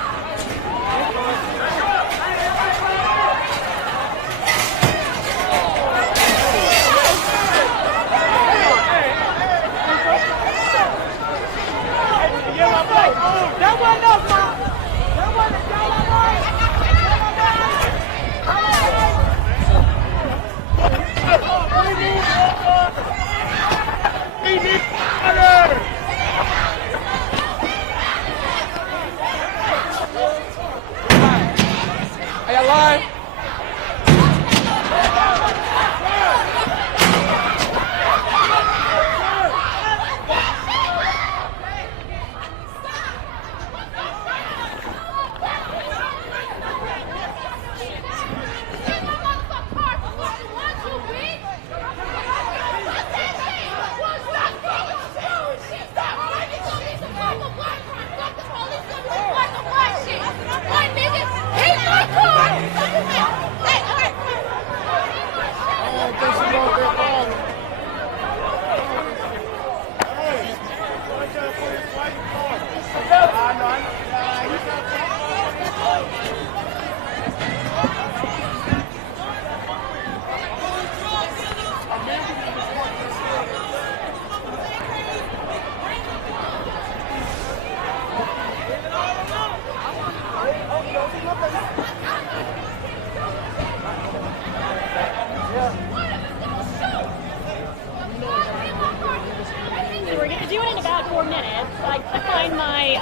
do it in about 4 minutes. I gotta find my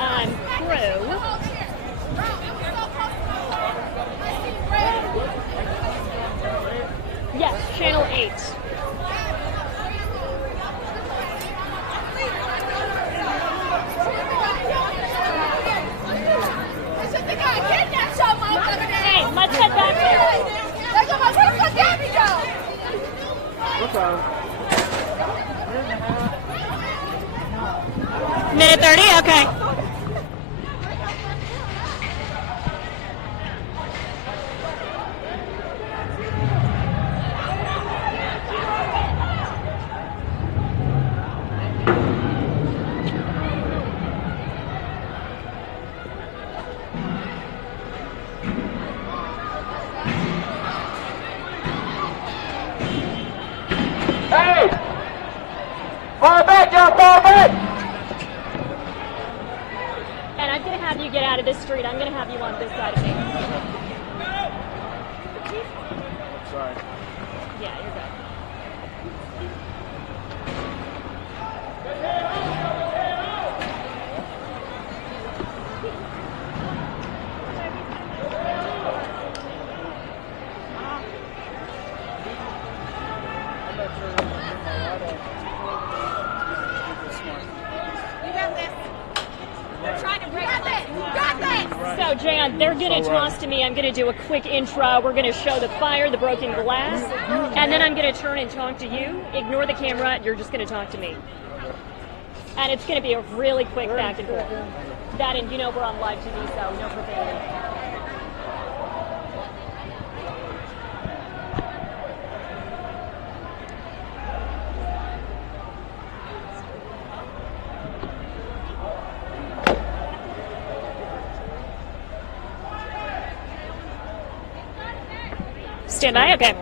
crew. Yes, Channel 8. Hey, let's head back there. Minute 30, okay. Hey! Fall back, y'all, fall back! And I'm going to have you get out of this street. I'm going to have you on this side of me. Sorry. Yeah, you're good. So, Jan, they're going to toss to me. I'm going to do a quick intro. We're going to show the fire, the broken glass, and then I'm going to turn and talk to you. Ignore the camera. You're just going to talk to me. And it's going to be a really quick back and forth. That, and you know we're on live TV, so no profanity. Stand by, okay.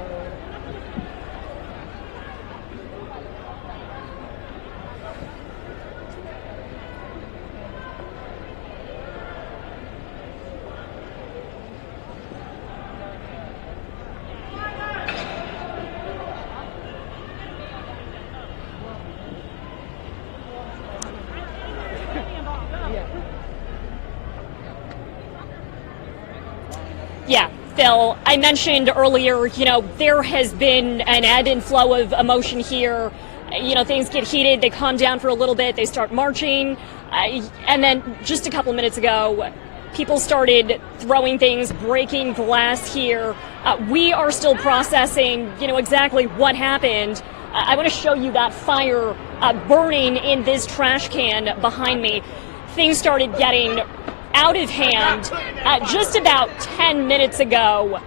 Yeah. Phil, I mentioned earlier, you know, there has been an ebb and flow of emotion here. You know, things get heated, they calm down for a little bit, they start marching, and then just a couple of minutes ago, people started throwing things, breaking glass here. We are still processing, you know, exactly what happened. I want to show you that fire burning in this trash can behind me. Things started getting out of hand just about 10 minutes ago.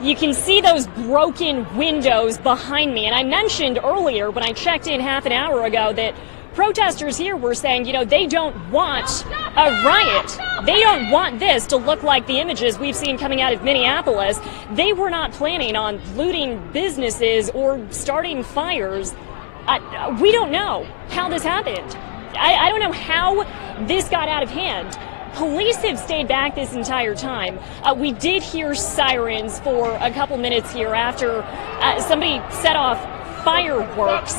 You can see those broken windows behind me. And I mentioned earlier when I checked in half an hour ago that protesters here were saying, you know, they don't want a riot. They don't want this to look like the images we've seen coming out of Minneapolis. They were not planning on looting businesses or starting fires. We don't know how this happened. I don't know how this got out of hand. Police have stayed back this entire time. We did hear sirens for a couple minutes here after somebody set off fireworks.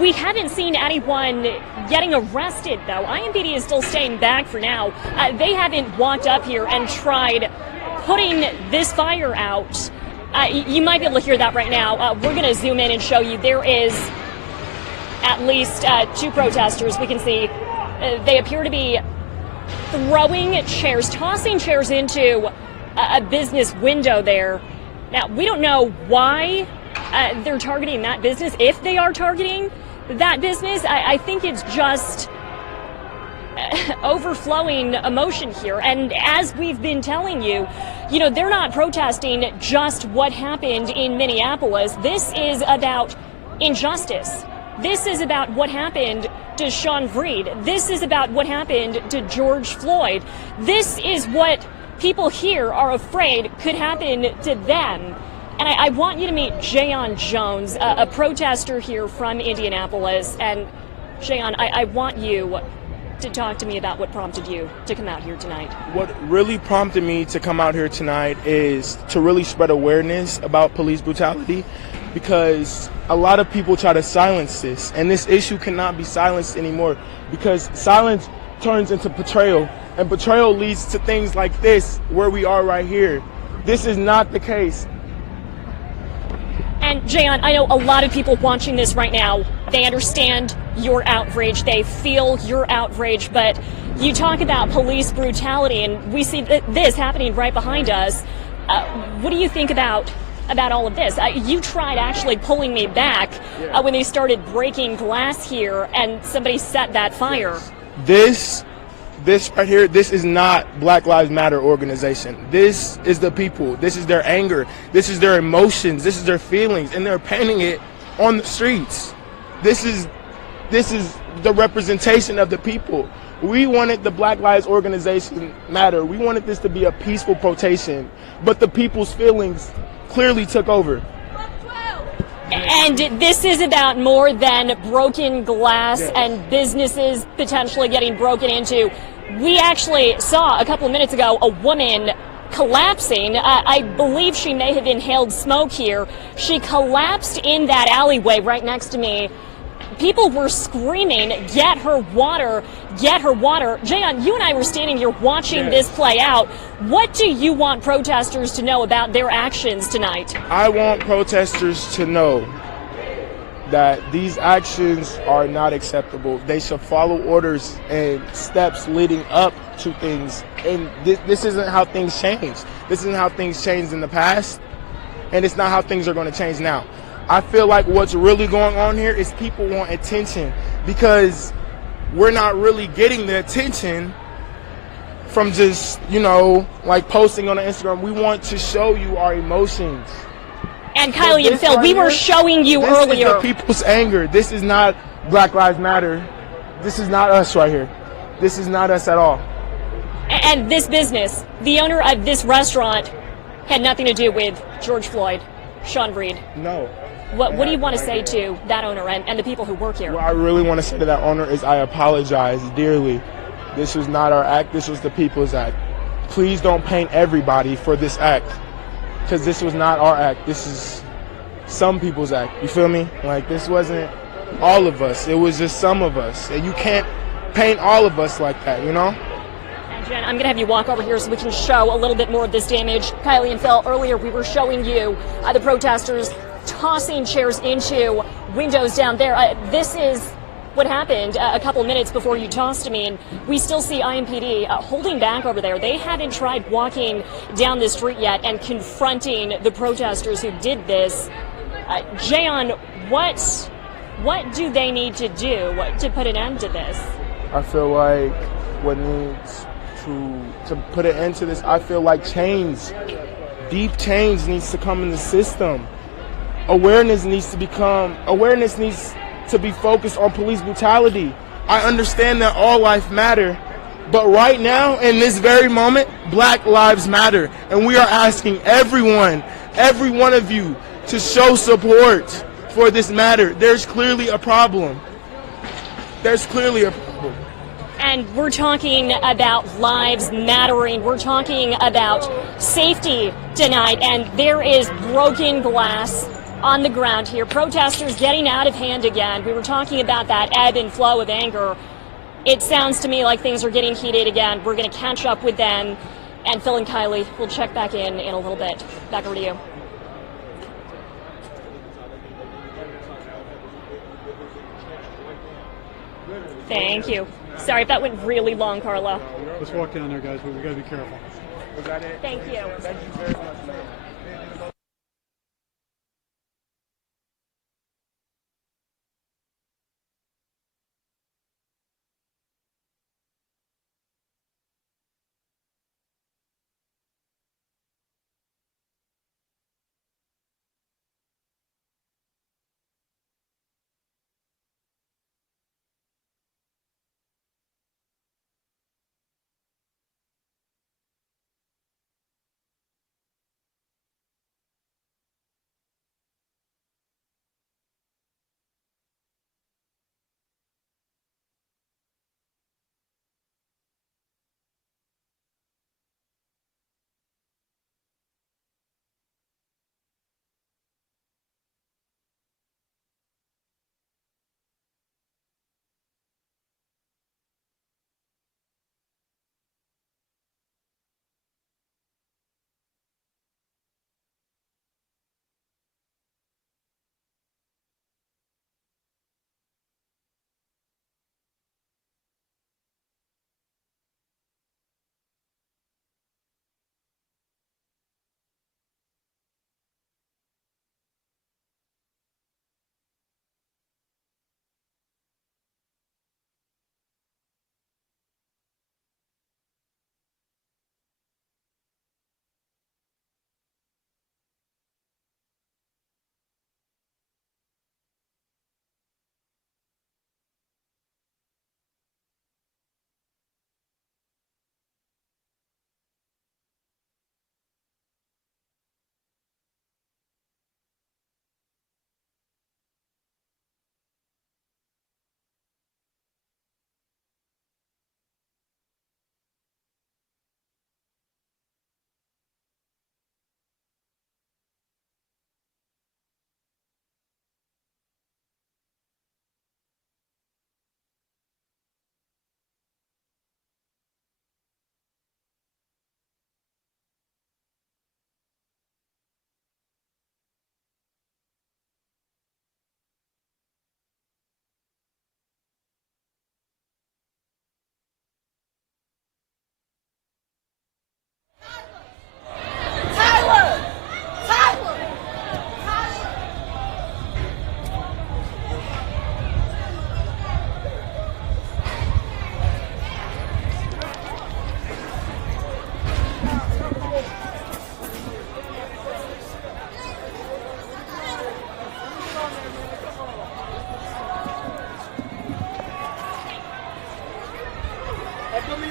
We haven't seen anyone getting arrested, though. IMPD is still staying back for now. They haven't walked up here and tried putting this fire out. You might be able to hear that right now. We're going to zoom in and show you there is at least 2 protesters. We can see they appear to be throwing chairs, tossing chairs into a business window there. Now, we don't know why they're targeting that business. If they are targeting that business, I think it's just overflowing emotion here. And as we've been telling you, you know, they're not protesting just what happened in Minneapolis. This is about injustice. This is about what happened to Sean Freed. This is about what happened to George Floyd. This is what people here are afraid could happen to them. And I want you to meet Jayon Jones, a protester here from Indianapolis. And Jayon, I want you to talk to me about what prompted you to come out here tonight. What really prompted me to come out here tonight is to really spread awareness about police brutality. because a lot of people try to silence this, and this issue cannot be silenced anymore because silence turns into betrayal, and betrayal leads to things like this, where we are right here. This is not the case. And Jayon, I know a lot of people watching this right now, they understand your outrage, they feel your outrage, but you talk about police brutality, and we see this happening right behind us. What do you think about all of this? You tried actually pulling me back when they started breaking glass here, and somebody set that fire. This right here, this is not Black Lives Matter organization. This is the people. This is their anger. This is their emotions. This is their feelings, and they're painting it on the streets. This is the representation of the people. We wanted the Black Lives Organization Matter. We wanted this to be a peaceful protest, but the people's feelings clearly took over. And this is about more than broken glass and businesses potentially getting broken into. We actually saw a couple of minutes ago a woman collapsing. I believe she may have inhaled smoke here. She collapsed in that alleyway right next to me. People were screaming, "Get her water, get her water." Jayon, you and I were standing here watching this play out. What do you want protesters to know about their actions tonight? I want protesters to know that these actions are not acceptable. They should follow orders and steps leading up to things. And this isn't how things change. This isn't how things changed in the past, and it's not how things are going to change now. I feel like what's really going on here is people want attention because we're not really getting the attention from just, like posting on Instagram. We want to show you our emotions. And Kylie and Phil, right we were here, showing you this earlier. This is the people's anger. This is not Black Lives Matter. This is not us right here. This is not us at all. And this business, the owner of this restaurant, had nothing to do with George Floyd, Sean Reed. No. What do you want to say to that owner and the people who work here? What I really want to say to that owner is I apologize dearly. This was not our act. This was the people's act. Please don't paint everybody for this act, because this was not our act. This is some people's act. You feel me? Like, this wasn't all of us. It was just some of us. And you can't paint all of us like that, And Jen, I'm going to have you walk over here so we can show a little bit more of this damage. Kylie and Phil, earlier we were showing you the protesters tossing chairs into windows down there. This is what happened a couple minutes before you tossed me, and we still see IMPD holding back over there. They haven't tried walking down the street yet and confronting the protesters who did this. Jayon, what do they need to do to put an end to this? I feel like what needs to put an end to this, I feel like deep change needs to come in the system. Awareness needs to be focused on police brutality. I understand that all life matter, but right now, in this very moment, Black Lives Matter. And we are asking every one of you to show support for this matter. There's clearly a problem. And we're talking about lives mattering. We're talking about safety tonight, and there is broken glass on the ground here. Protesters getting out of hand again. We were talking about that ebb and flow of anger. It sounds to me like things are getting heated again. We're going to catch up with them. And Phil and Kylie, we'll check back in a little bit. Back over to you. Thank you. Sorry if that went really long, Carla. Let's walk down there, guys, but we got to be careful. Was that it? Thank you. Thank you very much, man.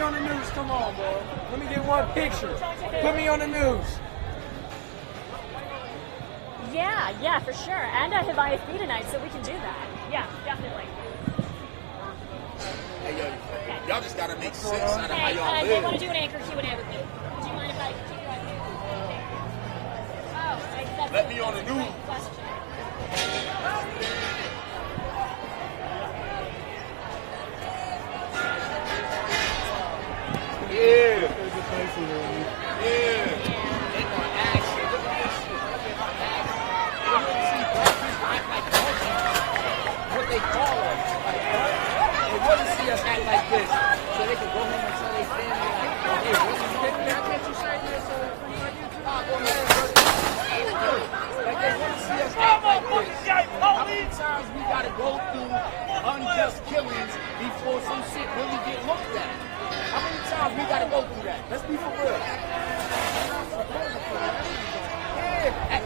on the news. Come on, bro. Let me get one picture. Put me on the news. Yeah, for sure. And I have IFB tonight, so we can do that. Yeah, definitely. Hey, yo, y'all just gotta make sense out of how Hey, y'all they live. want to do an anchor Q&A with me. Do you mind if I continue right here? Oh, that's Let me on the news. question. Yeah. Yeah. They gonna ask you. Look at this shit. They want to see black people act like monkeys. What they call us. Like, what? They want to see us act like this. So they can go home and tell their family, like, hey, what you did? Can't you say this? Go ahead, brother. Like, they want to see us act like this. How many times we gotta go through unjust killings before some shit really get looked at? How many times we gotta go through that? Let's be for real. Yeah,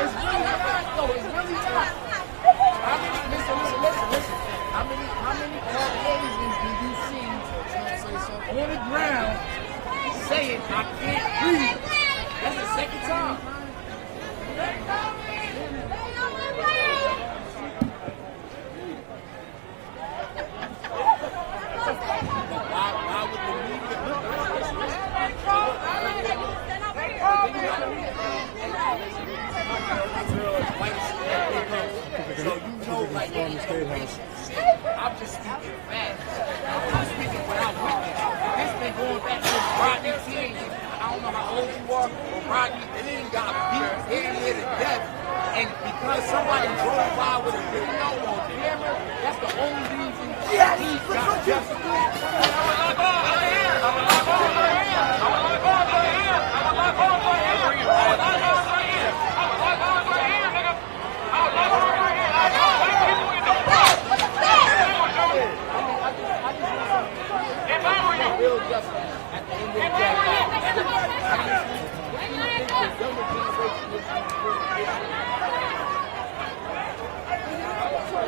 it's really not though. It's really not. How many? Listen. How many Caucasians do you see on the ground saying I can't breathe? That's the second time. Why would the media look at this? So you know, like, I'm just speaking facts. I'm speaking what I witnessed. This been going back to Rodney King. I don't know how old you are, but Rodney King got beat damn near to death. And because somebody drove by with a video on camera, that's the only reason he got justice.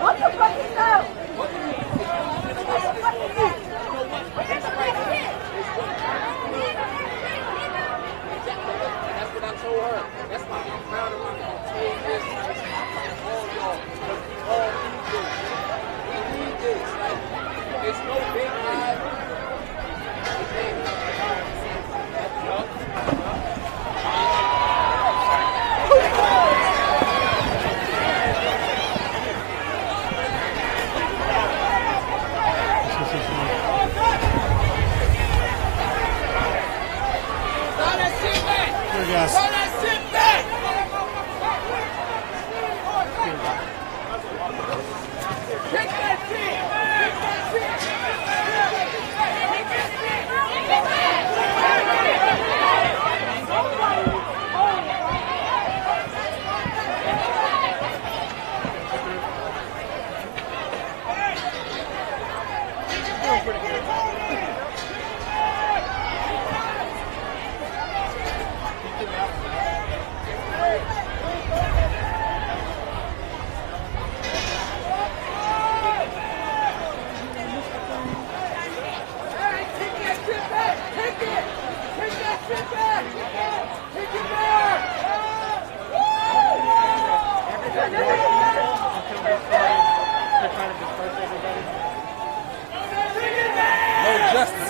What the fuck is that? That's what I told her. That's why I'm proud of her. I'm gonna tell you this. All y'all, because we all need this. We need this. Like, it's no big lie. Yes.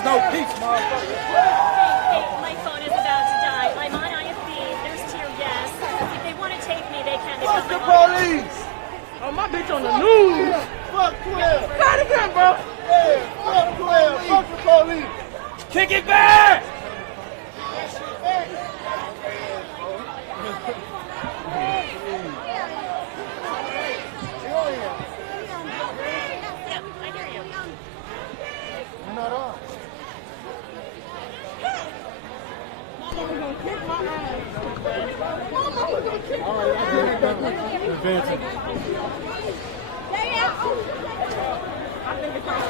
No peace, motherfucker. My phone is about to die. I'm on IFB. There's tear gas. If they want to take me, they can. They Fuck the got my police! Oh, my bitch on the news! Fuck 12! Try it again, bro! Yeah, fuck 12! Fuck the police! Kick it back! Yeah, I hear you. You're not on. Mama gonna kick my ass. Mama gonna kick my ass. Advancing. I think it's time to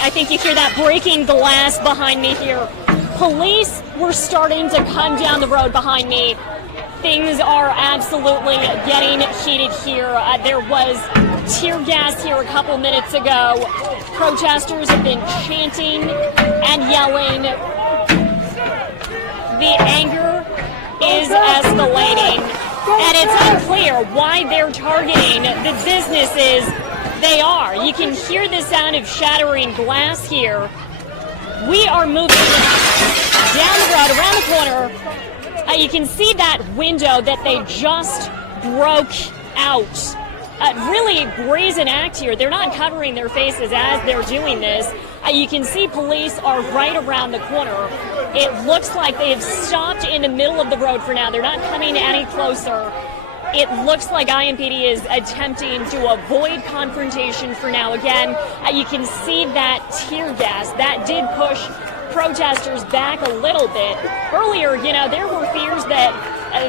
I think you hear that breaking glass behind me here. Police were starting to come down the road behind me. Things are absolutely getting heated here. There was tear gas here a couple minutes ago. Protesters have been chanting and yelling. The anger is escalating, and it's unclear why they're targeting the businesses they are. You can hear the sound of shattering glass here. We are moving down the road, around the corner. You can see that window that they just broke out. Really brazen act here. They're not covering their faces as they're doing this. You can see police are right around the corner. It looks like they have stopped in the middle of the road for now. They're not coming any closer. It looks like IMPD is attempting to avoid confrontation for now. Again, you can see that tear gas. That did push protesters back a little bit. Earlier, there were fears that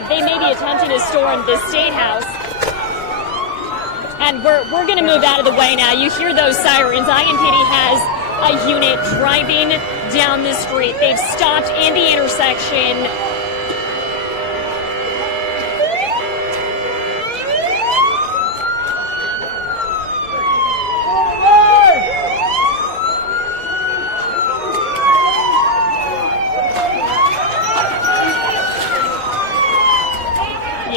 they may be attempting to storm the State House. And we're going to move out of the way now. You hear those sirens. IMPD has a unit driving down the street. They've stopped in the intersection.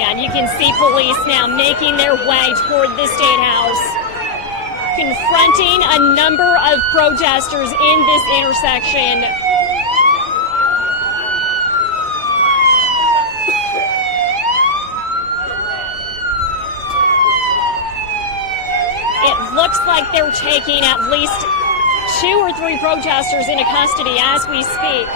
And you can see police now making their way toward the State House, confronting a number of protesters in this intersection. It looks like they're taking at least 2 or 3 protesters into custody as we speak.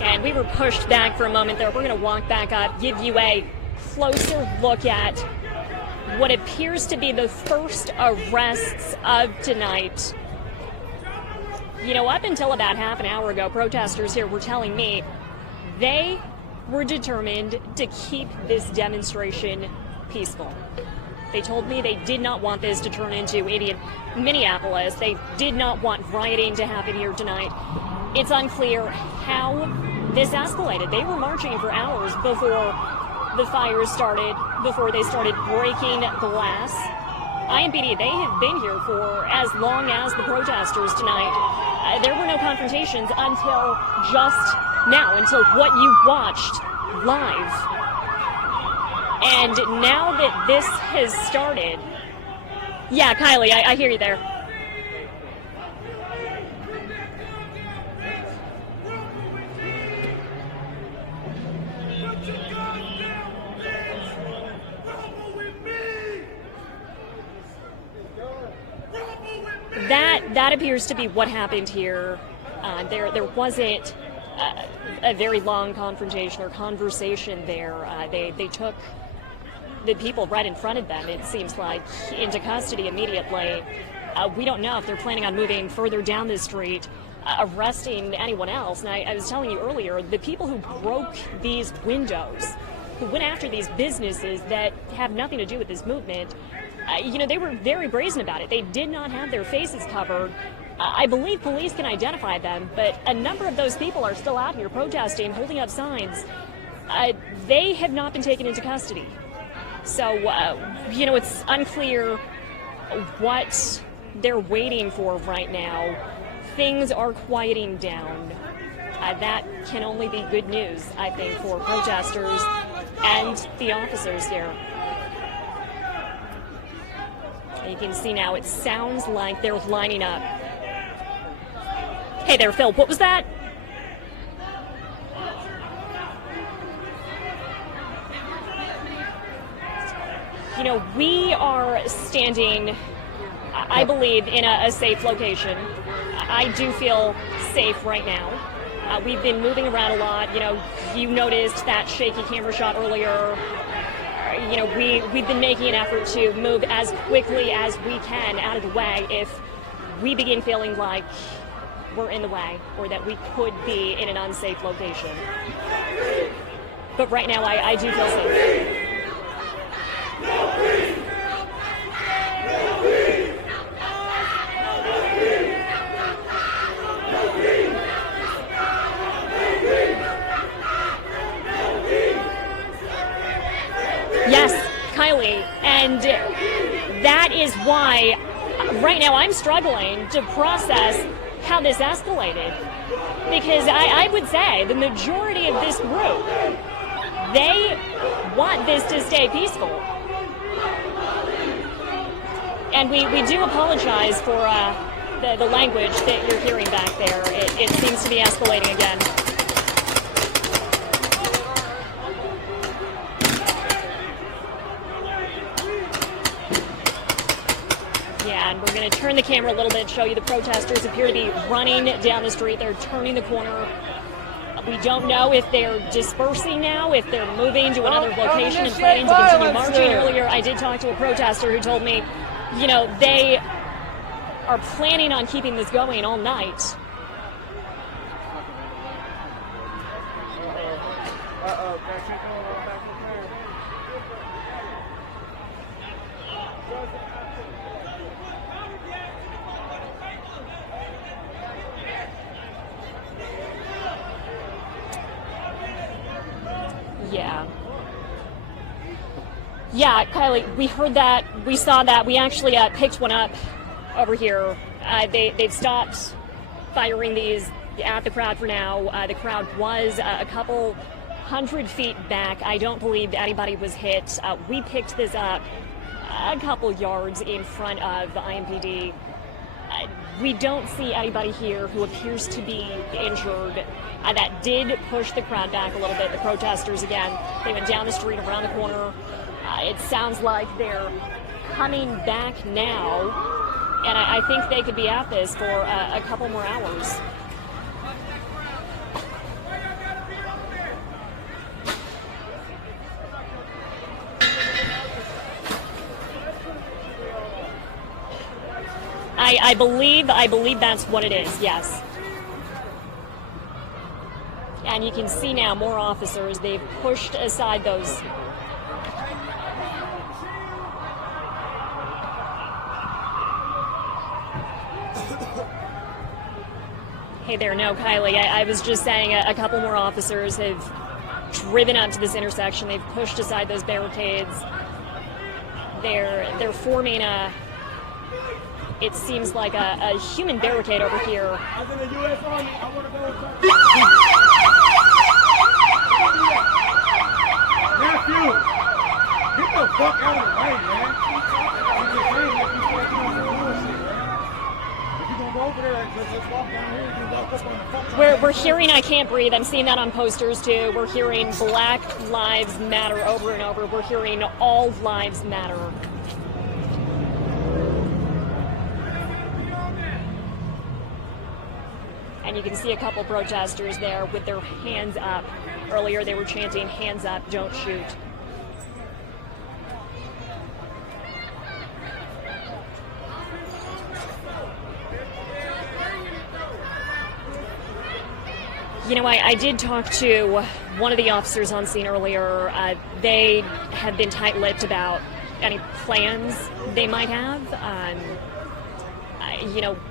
And we were pushed back for a moment there. We're going to walk back up, give you a closer look at what appears to be the first arrests of tonight. Up until about half an hour ago, protesters here were telling me they were determined to keep this demonstration peaceful. They told me they did not want this to turn into Minneapolis. They did not want rioting to happen here tonight. It's unclear how this escalated. They were marching for hours before the fires started, before they started breaking glass. IMPD, they have been here for as long as the protesters tonight. There were no confrontations until just now, until what you watched live. And now that this has started... Yeah, Kylie, I hear you there. That appears to be what happened here. There wasn't a very long confrontation or conversation there. They took the people right in front of them, it seems like, into custody immediately. We don't know if they're planning on moving further down the street, arresting anyone else. And I was telling you earlier, the people who broke these windows, who went after these businesses that have nothing to do with this movement, they were very brazen about it. They did not have their faces covered. I believe police can identify them, but a number of those people are still out here protesting, holding up signs. They have not been taken into custody. So, it's unclear what they're waiting for right now. Things are quieting down. That can only be good news, I think, for protesters and the officers here. You can see now it sounds like they're lining up. Hey there, Phil, what was that? We are standing, I believe, in a safe location. I do feel safe right now. We've been moving around a lot. You noticed that shaky camera shot earlier. We've been making an effort to move as quickly as we can out of the way if we begin feeling like we're in the way or that we could be in an unsafe location. But right now, I do feel safe. Yes, Kylie, and that is why right now I'm struggling to process how this escalated. Because I would say the majority of this group, they want this to stay peaceful. And we do apologize for the language that you're hearing back there. It seems to be escalating again. Yeah, and we're going to turn the camera a little bit, show you the protesters appear to be running down the street. They're turning the corner. We don't know if they're dispersing now, if they're moving to another location and planning to continue marching. Earlier, I did talk to a protester who told me, they are planning on keeping this going all night. Yeah, Kylie, we heard that, we saw that, we actually picked one up over here. They've stopped firing these at the crowd for now. The crowd was a couple 100 feet back. I don't believe anybody was hit. We picked this up a couple yards in front of the IMPD. We don't see anybody here who appears to be injured. That did push the crowd back a little bit. The protesters, again, they went down the street, around the corner. It sounds like they're coming back now, and I think they could be at this for a couple more hours. I believe that's what it is, yes. And you can see now more officers. They've pushed aside those. Hey there, no, Kylie, I was just saying a couple more officers have driven up to this intersection. They've pushed aside those barricades. They're forming it seems like a human barricade over here. As in the U.S. Army, I want to go Nephew, get the fuck out of the way, man. I'm just saying, if you start doing some bullshit, man. If you're going to go over there, let's walk down here and you walk up on the fuck. We're hearing I Can't Breathe. I'm seeing that on posters, too. We're hearing Black Lives Matter over and over. We're hearing All Lives Matter. And you can see a couple protesters there with their hands up. Earlier they were chanting, "Hands up, don't shoot." I did talk to one of the officers on scene earlier. They have been tight-lipped about any plans they might have.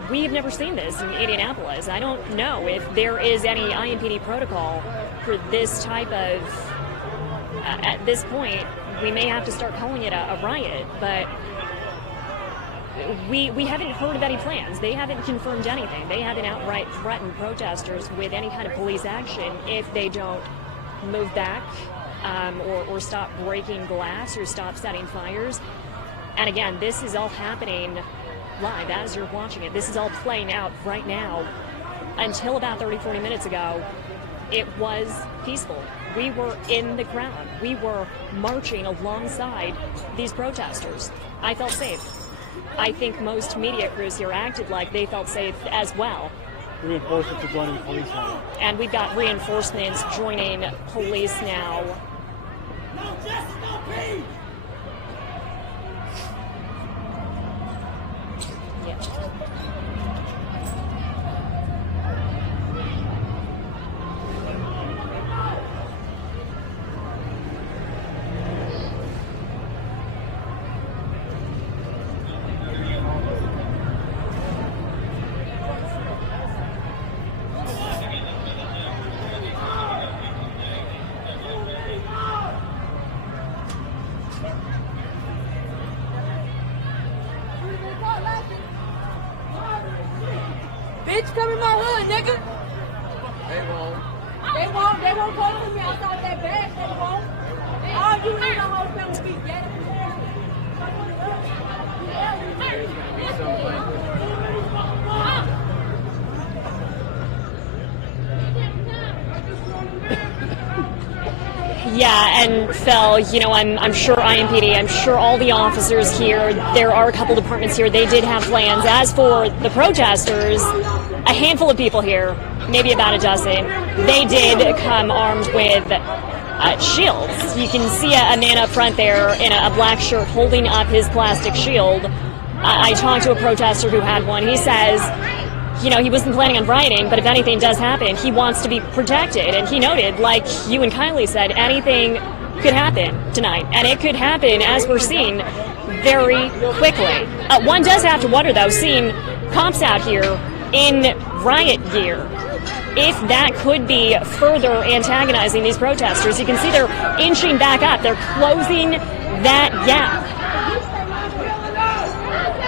We've never seen this in Indianapolis. I don't know if there is any IMPD protocol for this type of, at this point, we may have to start calling it a riot, but we haven't heard of any plans. They haven't confirmed anything. They haven't outright threatened protesters with any kind of police action if they don't move back or stop breaking glass or stop setting fires. And again, this is all happening live as you're watching it. This is all playing out right now. Until about 30-40 minutes ago, it was peaceful. We were in the crowd. We were marching alongside these protesters. I felt safe. I think most media crews here acted like they felt safe as well. reinforcements are joining the police now. And we've got reinforcements joining police now. No justice, no peace! Yeah. Bitch, come in my hood, nigga. They won't. They won't come to me outside that bag. They won't. All you need a whole family be dead. Yeah, and Phil, you know, I'm sure IMPD, I'm sure all the officers here, there are a couple departments here, they did have plans. As for the protesters, a handful of people here, maybe about a dozen, they did come armed with shields. You can see a man up front there in a black shirt holding up his plastic shield. I talked to a protester who had one. He says, you know, he wasn't planning on rioting, but if anything does happen, he wants to be protected. And he noted, like you and Kylie said, anything could happen tonight. And it could happen, as we're seeing, very quickly. One does have to wonder, though, seeing cops out here in riot gear, if that could be further antagonizing these protesters. You can see they're inching back up. They're closing that gap.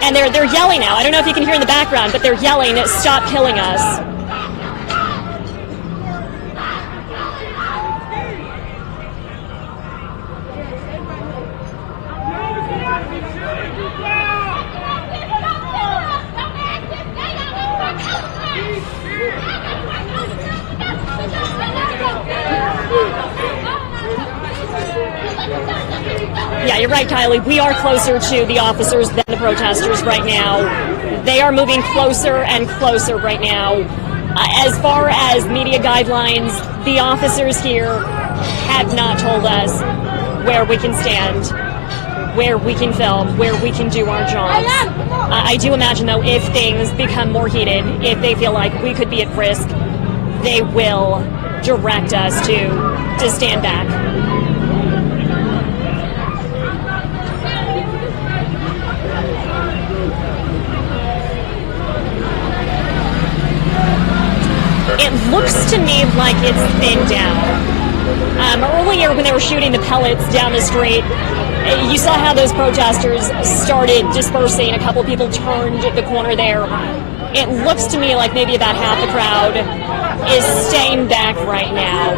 And they're yelling now. I don't know if you can hear in the background, but they're yelling, "Stop killing us." Yeah, you're right, Kylie. We are closer to the officers than the protesters right now. They are moving closer and closer right now. As far as media guidelines, the officers here have not told us where we can stand, where we can film, where we can do our jobs. I do imagine, though, if things become more heated, if they feel like we could be at risk, they will direct us to stand back. It looks to me like it's thinned down. Earlier, when they were shooting the pellets down the street, you saw how those protesters started dispersing. A couple people turned the corner there. It looks to me like maybe about half the crowd is staying back right now.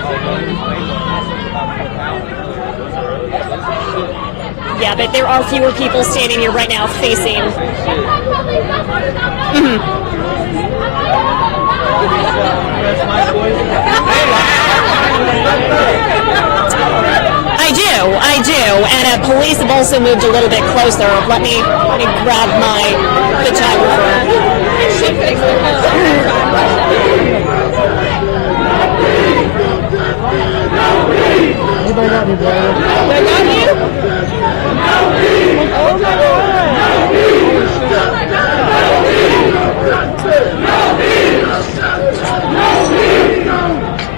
Yeah, but there are fewer people standing here right now facing. I do, and police have also moved a little bit closer. Let me grab my photographer. Anybody got me, bro? They got you? Oh my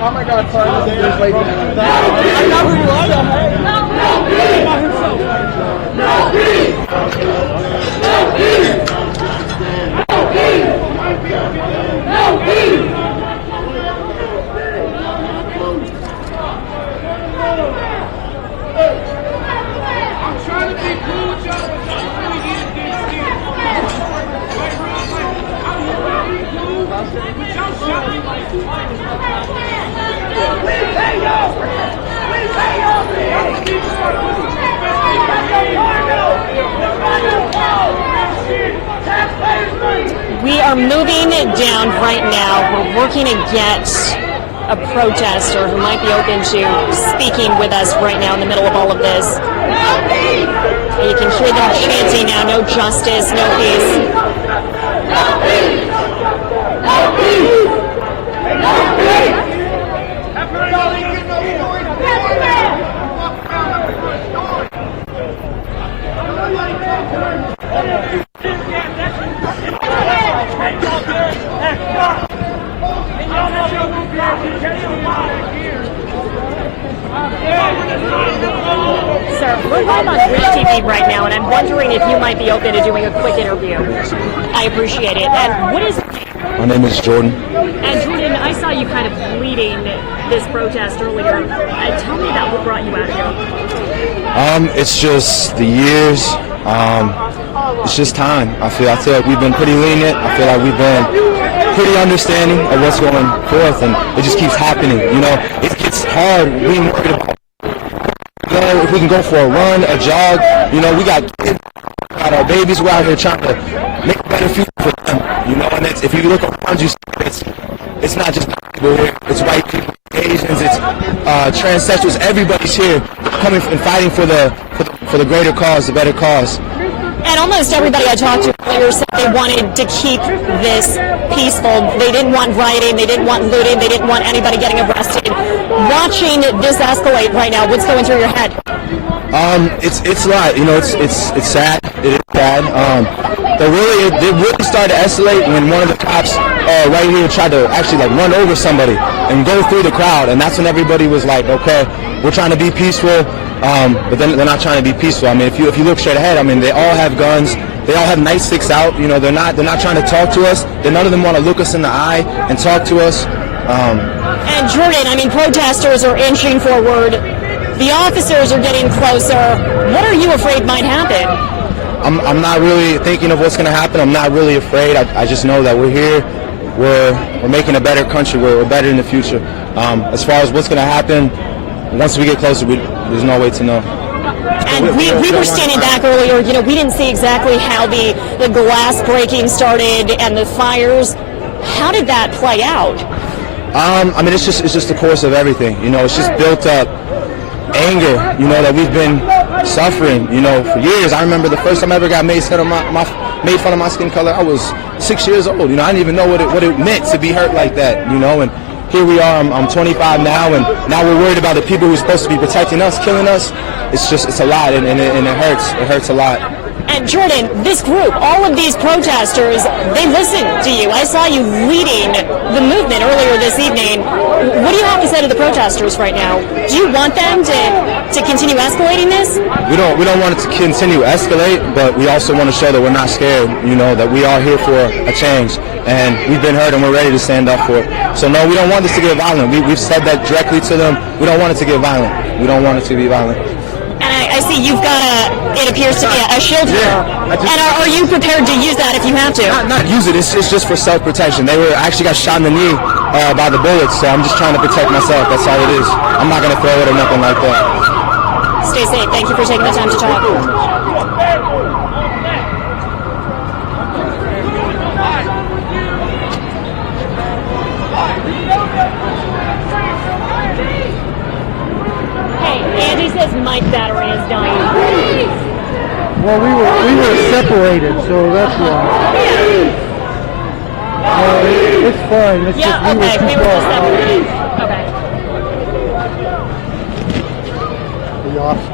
Oh my God, sorry. I got who you are, though, hey. He's by himself. I'm trying to be cool with y'all, but y'all really get this here. I'm trying to be cool, but y'all shot me like We are moving down right now. We're working to get a protester who might be open to speaking with us right now in the middle of all of this. You can hear them chanting now, "No justice, no peace." No peace! No peace! Sir, we're live on Real TV right now, and I'm wondering if you might be open to doing a quick interview. I appreciate it. And what is... My name is Jordan. And Jordan, I saw you kind of leading this protest earlier. Tell me about what brought you out here. It's just the years. It's just time. I feel like we've been pretty lenient. I feel like we've been pretty understanding of what's going forth, and it just keeps happening. You know, it gets hard being worried about, you know, if we can go for a run, a jog. You know, we got kids, we got our babies. We're out here trying to make a better future for them. You know, and if you look around you, it's not just people here. It's white people, Asians, it's transsexuals. Everybody's here, coming and fighting for the greater cause, the better cause. And almost everybody I talked to earlier said they wanted to keep this peaceful. They didn't want rioting. They didn't want looting. They didn't want anybody getting arrested. Watching this escalate right now, what's going through your head? It's a lot. You know, it's sad. It is sad. It really started to escalate when one of the cops right here tried to actually like run over somebody and go through the crowd, and that's when everybody was like, okay, we're trying to be peaceful. But then they're not trying to be peaceful. I mean, if you look straight ahead, I mean, they all have guns. They all have nightsticks out. You know, they're not trying to talk to us. None of them want to look us in the eye and talk to us. And Jordan, I mean, protesters are inching forward. The officers are getting closer. What are you afraid might happen? I'm not really thinking of what's going to happen. I'm not really afraid. I just know that we're here. We're making a better country. We're better in the future. As far as what's going to happen, once we get closer, there's no way to know. And we were standing back earlier. You know, we didn't see exactly how the glass breaking started and the fires. How did that play out? I mean, it's just the course of everything. You know, it's just built up anger. You know, that we've been suffering. You know, for years. I remember the first time I ever got made fun of my skin color. I was 6 years old. You know, I didn't even know what it meant to be hurt like that. You know, and here we are. I'm 25 now, and now we're worried about the people who are supposed to be protecting us, killing us. It's a lot, and it hurts. It hurts a lot. And Jordan, this group, all of these protesters, they listen to you. I saw you leading the movement earlier this evening. What do you have to say to the protesters right now? Do you want them to continue escalating this? We don't want it to continue escalate, but we also want to show that we're not scared. You know, that we are here for a change, and we've been hurt, and we're ready to stand up for it. So no, we don't want this to get violent. We've said that directly to them. We don't want it to get violent. We don't want it to be violent. And I see you've got it appears to be a shield here. And are you prepared to use that if you have to? Not use it. It's just for self-protection. I actually got shot in the knee by the bullets, so I'm just trying to protect myself. That's all it is. I'm not going to throw it or nothing like that. Stay safe. Thank you for taking the time to talk. Andy says Mike battery is dying. Well, we were separated, so that's why. It's fine. It's Yeah, just okay. We were just separated. Okay. The officer.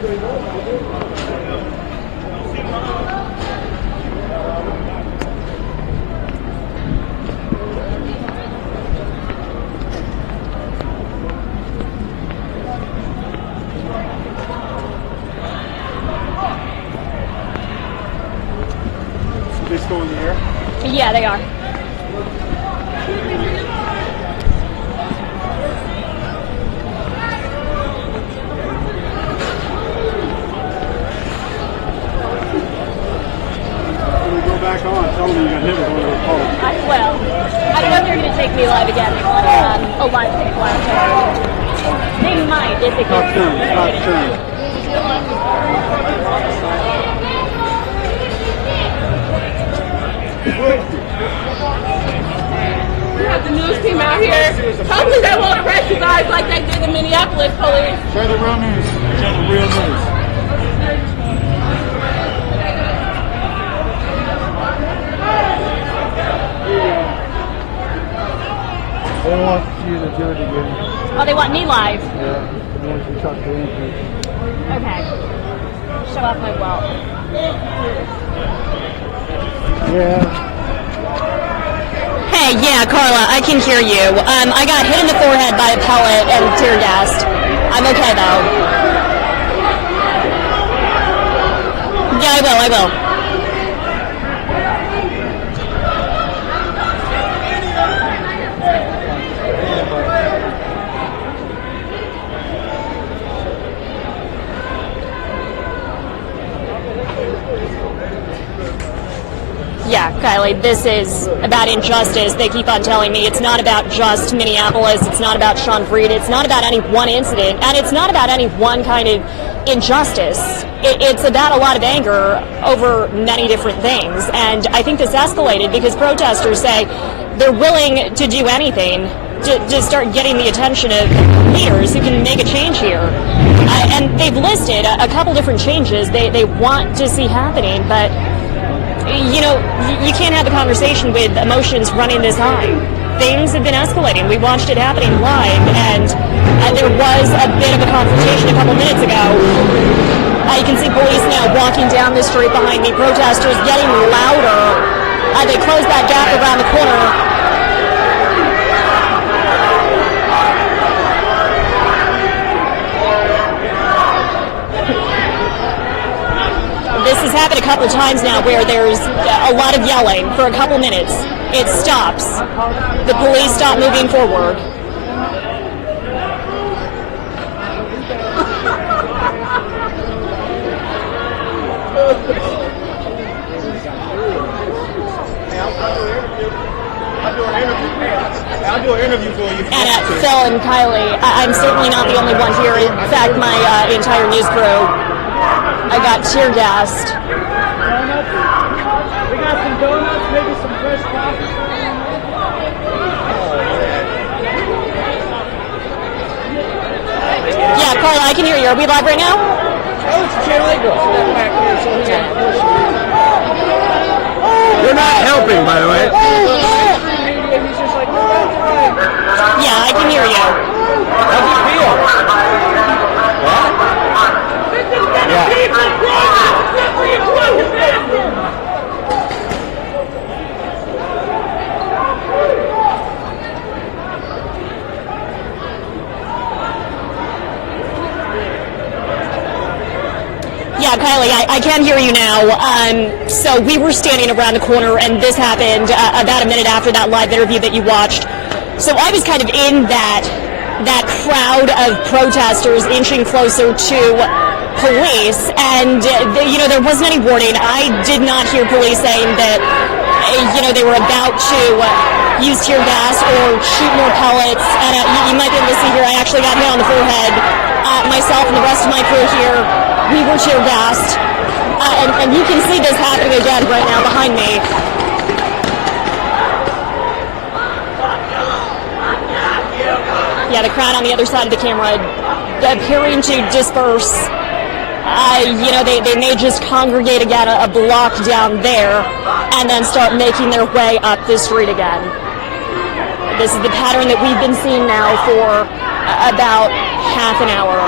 They still in the air? Yeah, they are. When we go back on, tell them you got hit with one of those calls. I will. I don't know if they're going to take me live again. They want a live take last time. They might if they Stop can. turn, stop turn. We have the news team out here. Hopefully they won't arrest you guys like they did the Minneapolis police. Share the real news. Share the real news. They want you to do it again. Oh, they want me live. Yeah, they want you to talk to Andrew. Okay. Show off my wealth. Yeah. Hey, yeah, Carla, I can hear you. I got hit in the forehead by a pellet and tear gassed. I'm okay though. Yeah, I will. Yeah, Kylie, this is about injustice. They keep on telling me it's not about just Minneapolis, it's not about Sean Freed, it's not about any one incident, and it's not about any one kind of injustice. It's about a lot of anger over many different things, and I think this escalated because protesters say they're willing to do anything to start getting the attention of leaders who can make a change here. And they've listed a couple different changes they want to see happening, but you know, you can't have a conversation with emotions running this high. Things have been escalating. We watched it happening live, and there was a bit of a confrontation a couple minutes ago. You can see police now walking down the street behind me, protesters getting louder. They closed that gap around the corner. This has happened a couple of times now where there's a lot of yelling for a couple minutes. It stops. The police stop moving forward. I'll do an interview for you. And Phil and Kylie, I'm certainly not the only one here. In fact, my entire news crew, I got tear gassed. Donuts? We got some donuts, maybe some fresh coffee. Yeah, Carla, I can hear you. Are we live right now? Oh, it's Jay Lego. You're not helping, by the way. Yeah, I can hear you. How'd you feel? Yeah, Kylie, I can hear you now. So we were standing around the corner, and this happened about a minute after that live interview that you watched. So I was kind of in that crowd of protesters inching closer to police, and there wasn't any warning. I did not hear police saying that they were about to use tear gas or shoot more pellets. And you might be able to see here, I actually got hit on the forehead. Myself and the rest of my crew here, we were tear gassed, and you can see this happening again right now behind me. Yeah, the crowd on the other side of the camera appearing to disperse. They may just congregate again a block down there and then start making their way up the street again. This is the pattern that we've been seeing now for about half an hour.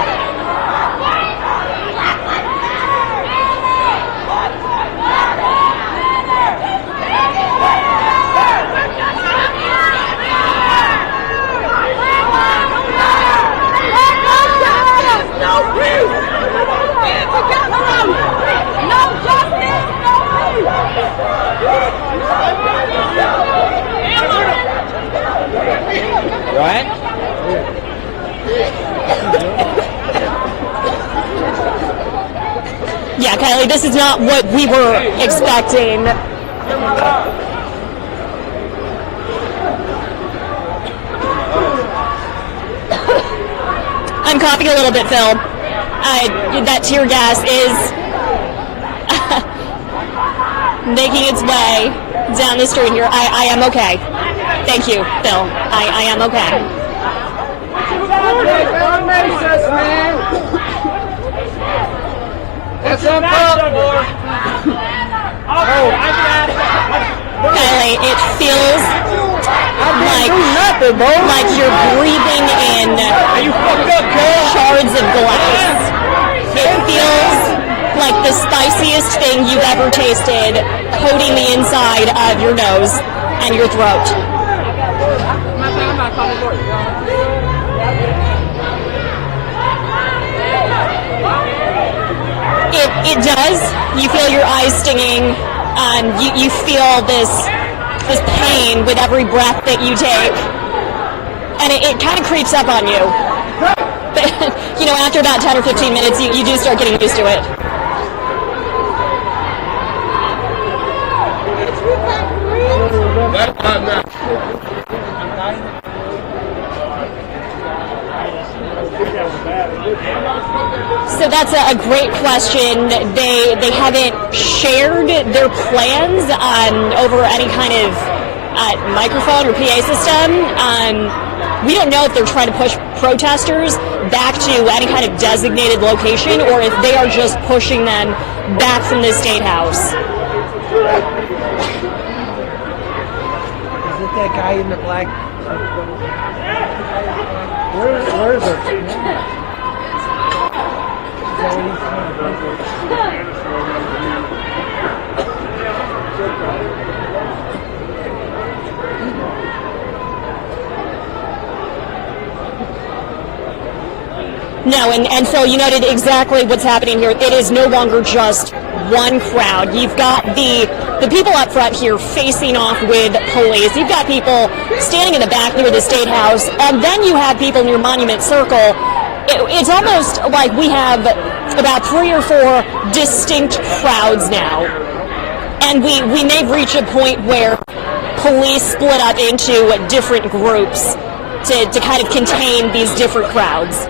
Kylie, this is not what we were expecting. I'm coughing a little bit, Phil. That tear gas is making its way down the street here. I am okay. Thank you, Phil. I am okay. Kylie, it feels like you're breathing in shards of glass. It feels like the spiciest thing you've ever tasted coating the inside of your nose and your throat. It does. You feel your eyes stinging. You feel this pain with every breath that you take, and it kind of creeps up on you. But, after about 10 or 15 minutes, you do start getting used to it. So that's a great question. They haven't shared their plans over any kind of microphone or PA system. We don't know if they're trying to push protesters back to any kind of designated location or if they are just pushing them back from the State House. Is it that guy in the black? Where is it? No, and Phil, you noted exactly what's happening here. It is no longer just one crowd. You've got the people up front here facing off with police. You've got people standing in the back near the State House, and then you have people near Monument Circle. It's almost like we have about 3 or 4 distinct crowds now. And we may reach a point where police split up into different groups to kind of contain these different crowds.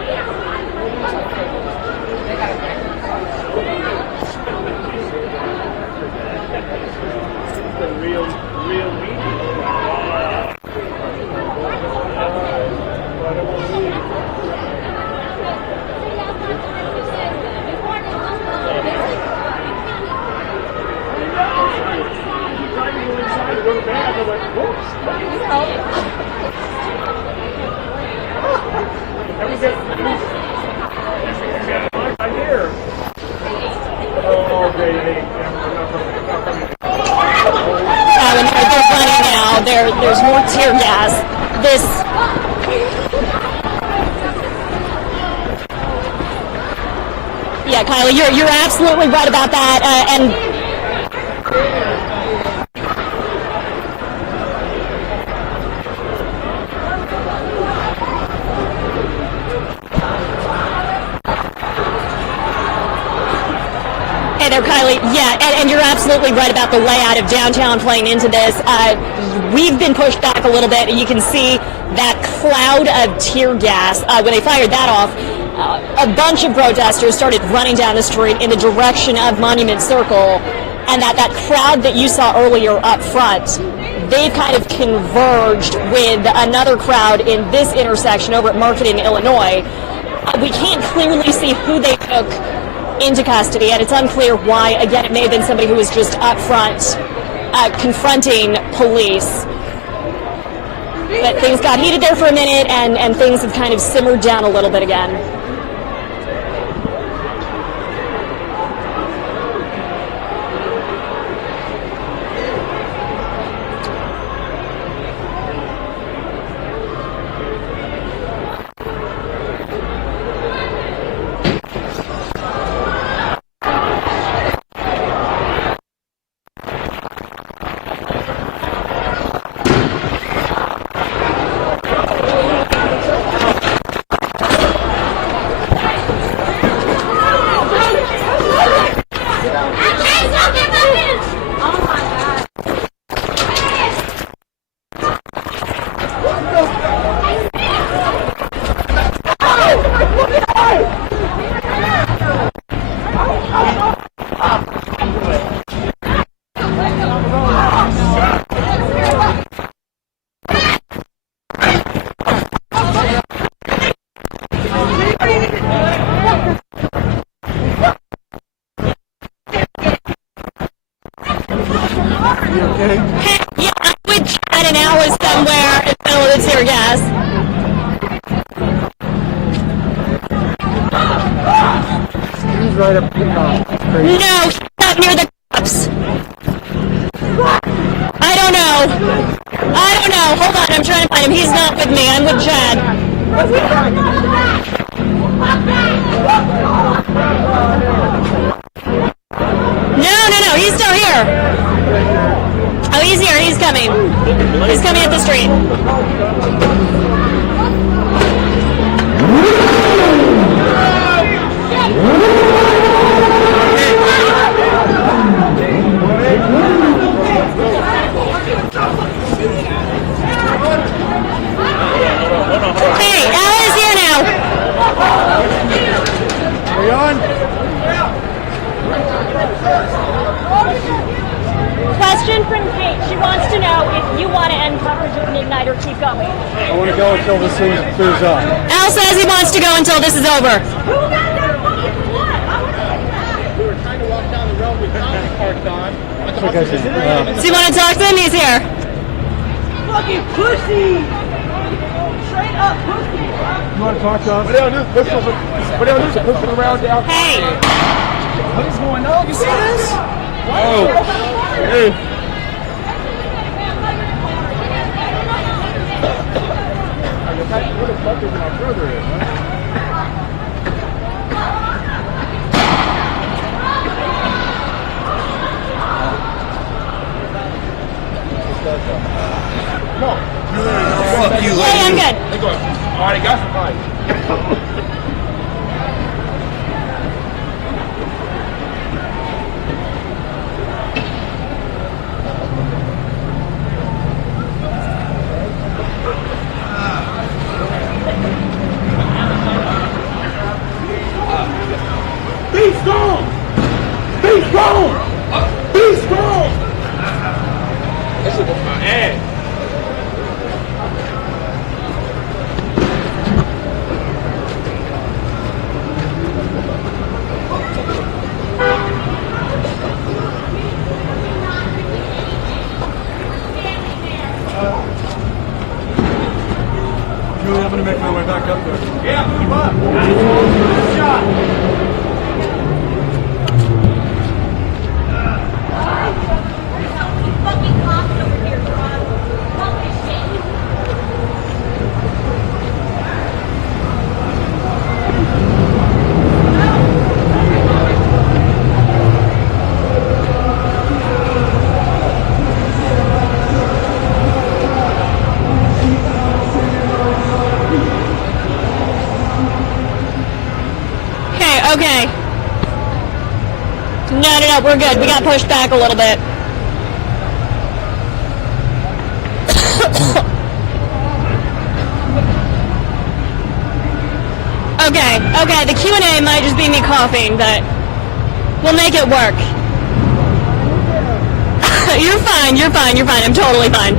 There's more tear gas. Yeah, Kylie, you're absolutely right about that. Hey there, Kylie. Yeah, and you're absolutely right about the layout of downtown playing into this. We've been pushed back a little bit, and you can see that cloud of tear gas. When they fired that off, a bunch of protesters started running down the street in the direction of Monument Circle, and that crowd that you saw earlier up front, they've kind of converged with another crowd in this intersection over at Market in Illinois. We can't clearly see who they took into custody, and it's unclear why. Again, it may have been somebody who was just up front confronting police. But things got heated there for a minute, and things have kind of simmered down a little bit again. he's right up to the top. Crazy. No, he's not near the cops. I don't know. Hold on, I'm trying to find him. He's not with me. I'm with Chad. No, he's still here. Oh, he's here. He's coming. He's coming up the street. Hey, Al is here now. Are you on? Question from Kate. She wants to know if you want to end coverage of midnight or keep going. I want to go until this thing clears up. Al says he wants to go until this is over. We were trying to walk down the road with Tommy parked on. But the officer just So you want to talk to him? He's here. Fucking pussy! Straight up pussy! You want to talk to us? What they do is push it around down. Hey. What is going on? You see this? Oh. Hey. What the fuck is my brother in, man? No. Fuck you, lady. Hey, I'm good. They go, alright, got some fight. Be strong! Be strong! Be strong! This shit was my ass. Julie, I'm going to make my way back up there. Yeah, move up. Good shot. Okay. No, we're good. We got pushed back a little bit. Okay, the Q&A might just be me coughing, but we'll make it work. You're fine. I'm totally fine.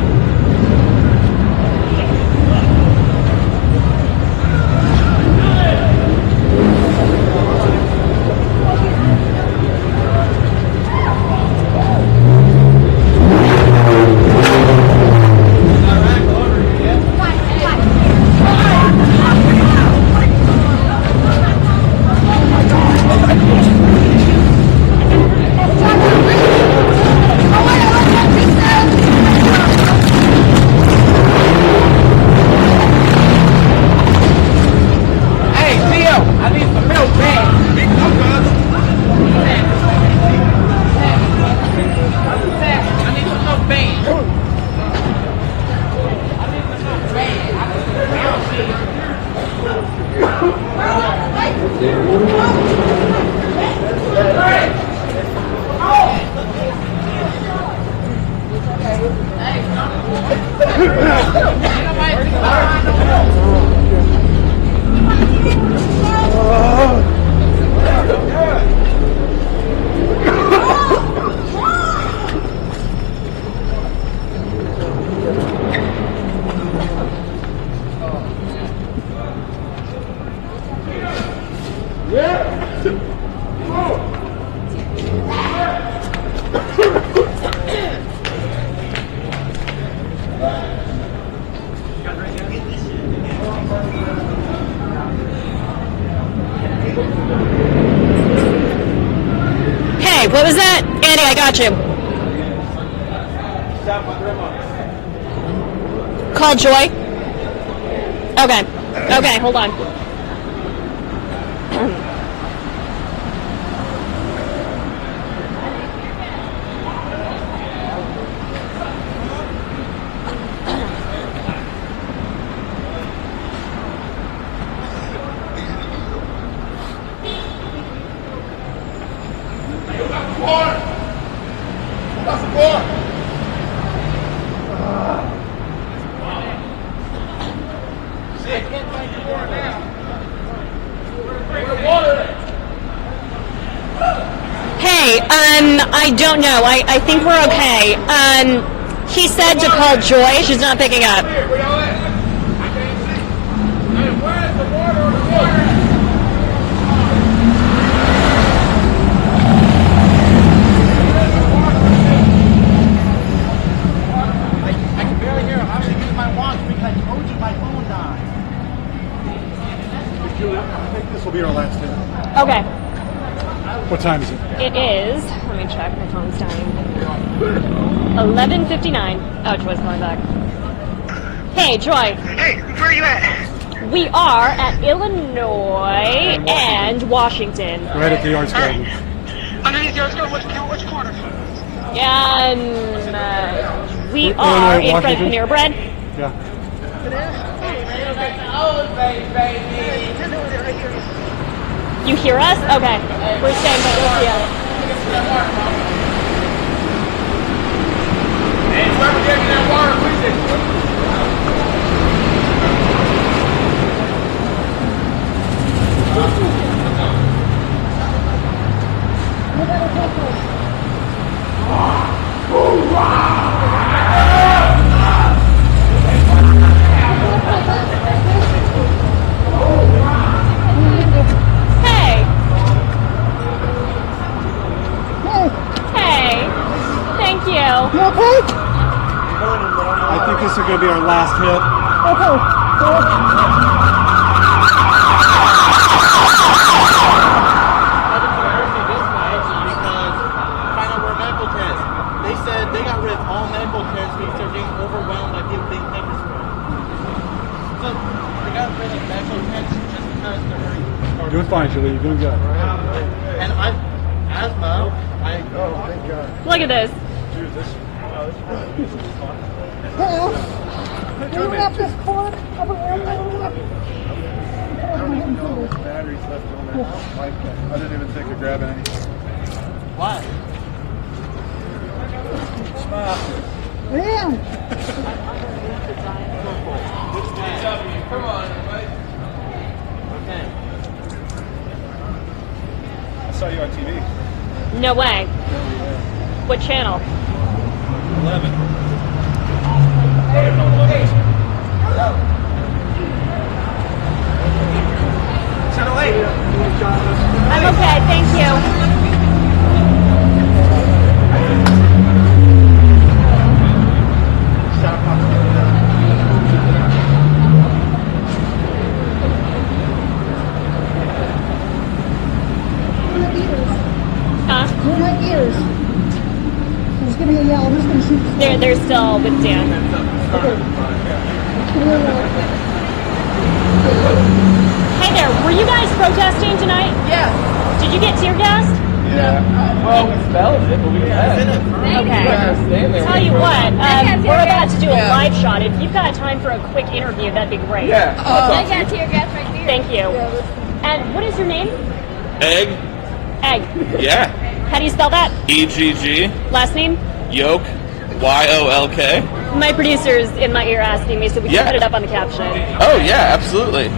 What was that? Andy, I got you. Call Joy? Okay. Okay, hold on. Hey, I don't know. I think we're okay. He said to call Joy. She's not picking up. I can barely hear her. I'm going to use my watch because I told you my phone died. Julia, I think this will be our last hit. Okay. What time is it? It is. Let me check. My phone's dying. 11:59. Oh, Joy's calling back. Hey, Joy. Hey, where are you at? We are at Illinois and Washington. Right at the Arts Garden. Underneath yours, which corner? And we are in front of Panera Bread. Yeah. You hear us? Okay. We're staying, but we'll see you. Hey, whoever gave me that water, please. Hey. Hey. Thank you. I think this is going to be our last hit. They said they got rid of all medical tests because they're getting overwhelmed by people being pepper sprayed. So they got rid of medical tests just because they're Doing fine, Julie. You're doing good. And I've asthma. Oh, thank God. Look at this. I don't even know if the batteries left on that mic. I didn't even think of grabbing any. Why? Smile. Come on, everybody. Okay. I saw you on TV. No way. What channel? 11. I don't know what 11 is. Channel 8. I'm okay, thank you. Huh? Where are my ears? Who's gonna yell? Who's gonna shoot? They're still with Dan. Hey there, were you guys protesting tonight? Yes. Did you get tear gassed? Yeah. Well, we smelled it, but we Okay. Tell you what, we're about to do a live shot. If you've got time for a quick interview, that'd be great. Yeah. I got tear gas right here. Thank you. And what is your name? Egg? Egg. Yeah. How do you spell that? EGG. Last name? Yolk. YOLK. My producer's in my ear asking me, so we can put it up on the caption. Oh, yeah, absolutely.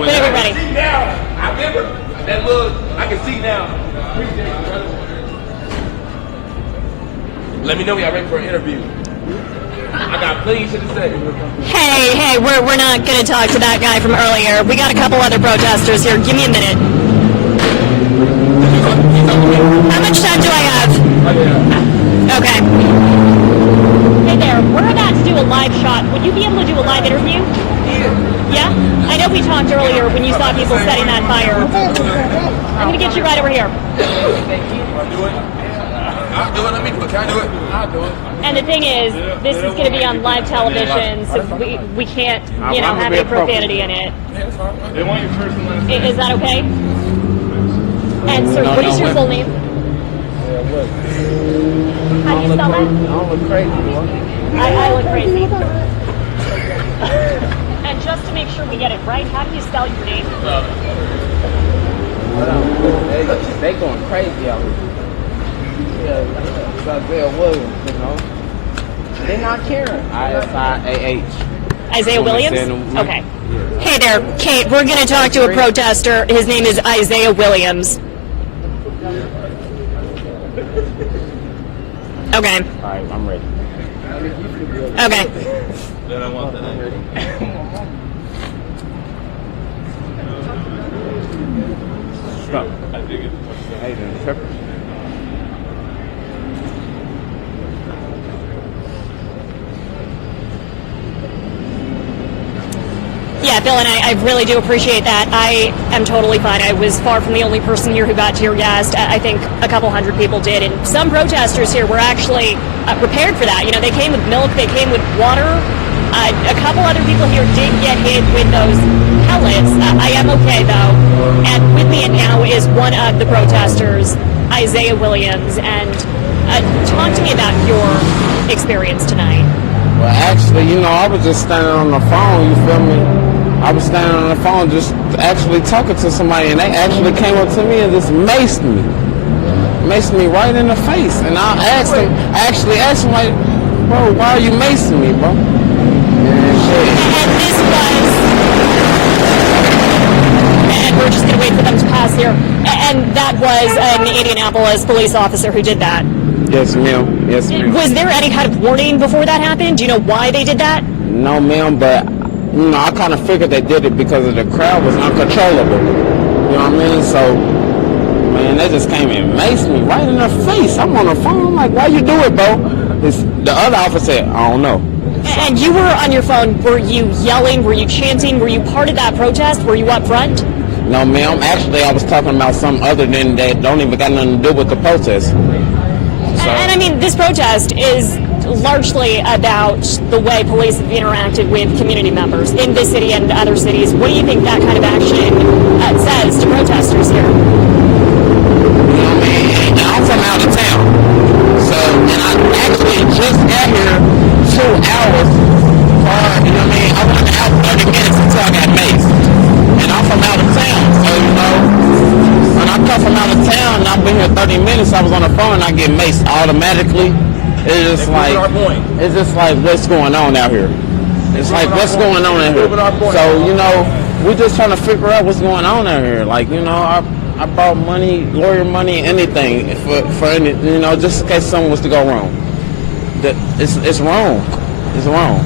Whenever ready. I remember that look. I can see now. Let me know when y'all ready for an interview. I got plenty of shit to say. Hey, we're not going to talk to that guy from earlier. We got a couple other protesters here. Give me a minute. How much time do I have? Okay. Hey there, we're about to do a live shot. Would you be able to do a live interview? Yeah. Yeah? I know we talked earlier when you saw people setting that fire. I'm going to get you right over here. I'll do it. Let me do it. Can I do it? I'll do it. And the thing is, this is going to be on live television, so we can't, you know, have any profanity in it. They want your first and last name. Is that okay? And sir, what is your full name? How do you spell that? I don't look crazy, boy. I look crazy. And just to make sure we get it right, how do you spell your name? They going crazy out here. Yeah, it's Isaiah Williams, you know. They're not caring. ISIAH. Isaiah Williams? Okay. Hey there, Kate, we're going to talk to a protester. His name is Isaiah Williams. Okay. All right, I'm ready. Okay. Then I want that. Stop. I dig it. Hey, then, pepper. Yeah, Bill, and I really do appreciate that. I am totally fine. I was far from the only person here who got tear gassed. I think a couple hundred people did, and some protesters here were actually prepared for that. You know, they came with milk, they came with water. A couple other people here did get hit with those pellets. I am okay, though. And with me now is one of the protesters, Isaiah Williams. And talk to me about your experience tonight. Well, actually, you know, I was just standing on the phone, you feel me? I was standing on the phone just actually talking to somebody, and they actually came up to me and just maced me. Maced me right in the face. And I actually asked him, like, bro, why are you macing me, bro? And this was, and we're just going to wait for them to pass here, and that was an Indianapolis police officer who did that. Yes, ma'am. Yes, ma'am. Was there any kind of warning before that happened? Do you know why they did that? No, ma'am, but, you know, I kind of figured they did it because of the crowd was uncontrollable. You know what I mean? So, man, they just came and maced me right in the face. I'm on the phone. I'm like, why you do it, bro? The other officer said, I don't know. And you were on your phone. Were you yelling? Were you chanting? Were you part of that protest? Were you up front? No, ma'am. Actually, I was talking about something other than that don't even got nothing to do with the protest. So. And I mean, this protest is largely about the way police have interacted with community members in this city and other cities. What do you think that kind of action says to protesters here? You know what I mean? And I'm from out of town. So, and I actually just got here 2 hours prior, you know what I mean? I went out 30 minutes until I got maced. And I'm from out of town, so, you know, when I come from out of town and I've been here 30 minutes, I was on the phone and I get maced automatically. It's just like what's going on out here. It's like what's going on out here. So, you know, we're just trying to figure out what's going on out here. Like, you know, I brought money, lawyer money, anything for any, you know, just in case something was to go wrong. It's wrong. It's wrong.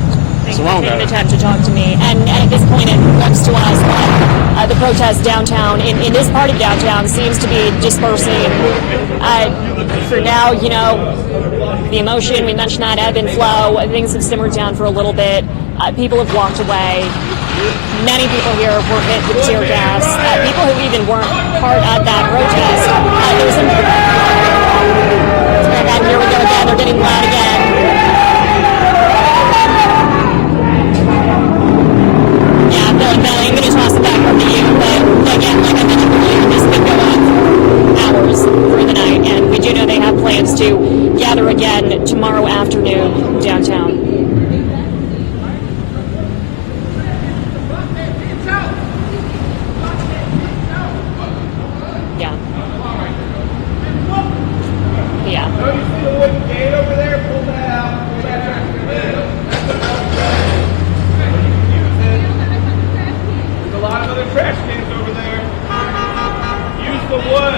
Thank you for taking the time to talk to me. And at this point, it looks to us that the protest downtown, in this part of downtown, seems to be dispersing. For now, you know, the emotion, we mentioned that, ebb and flow, things have simmered down for a little bit. People have walked away. Many people here were hit with tear gas. People who even weren't part of that protest. There was some... And here we go again. They're getting loud again. Yeah, Billy, I'm going to toss it back over to you. But again, like I mentioned earlier, this could go on hours through the night. And we do know they have plans to gather again tomorrow afternoon downtown. Yeah. There's a lot of other trash cans over there. Use the wood.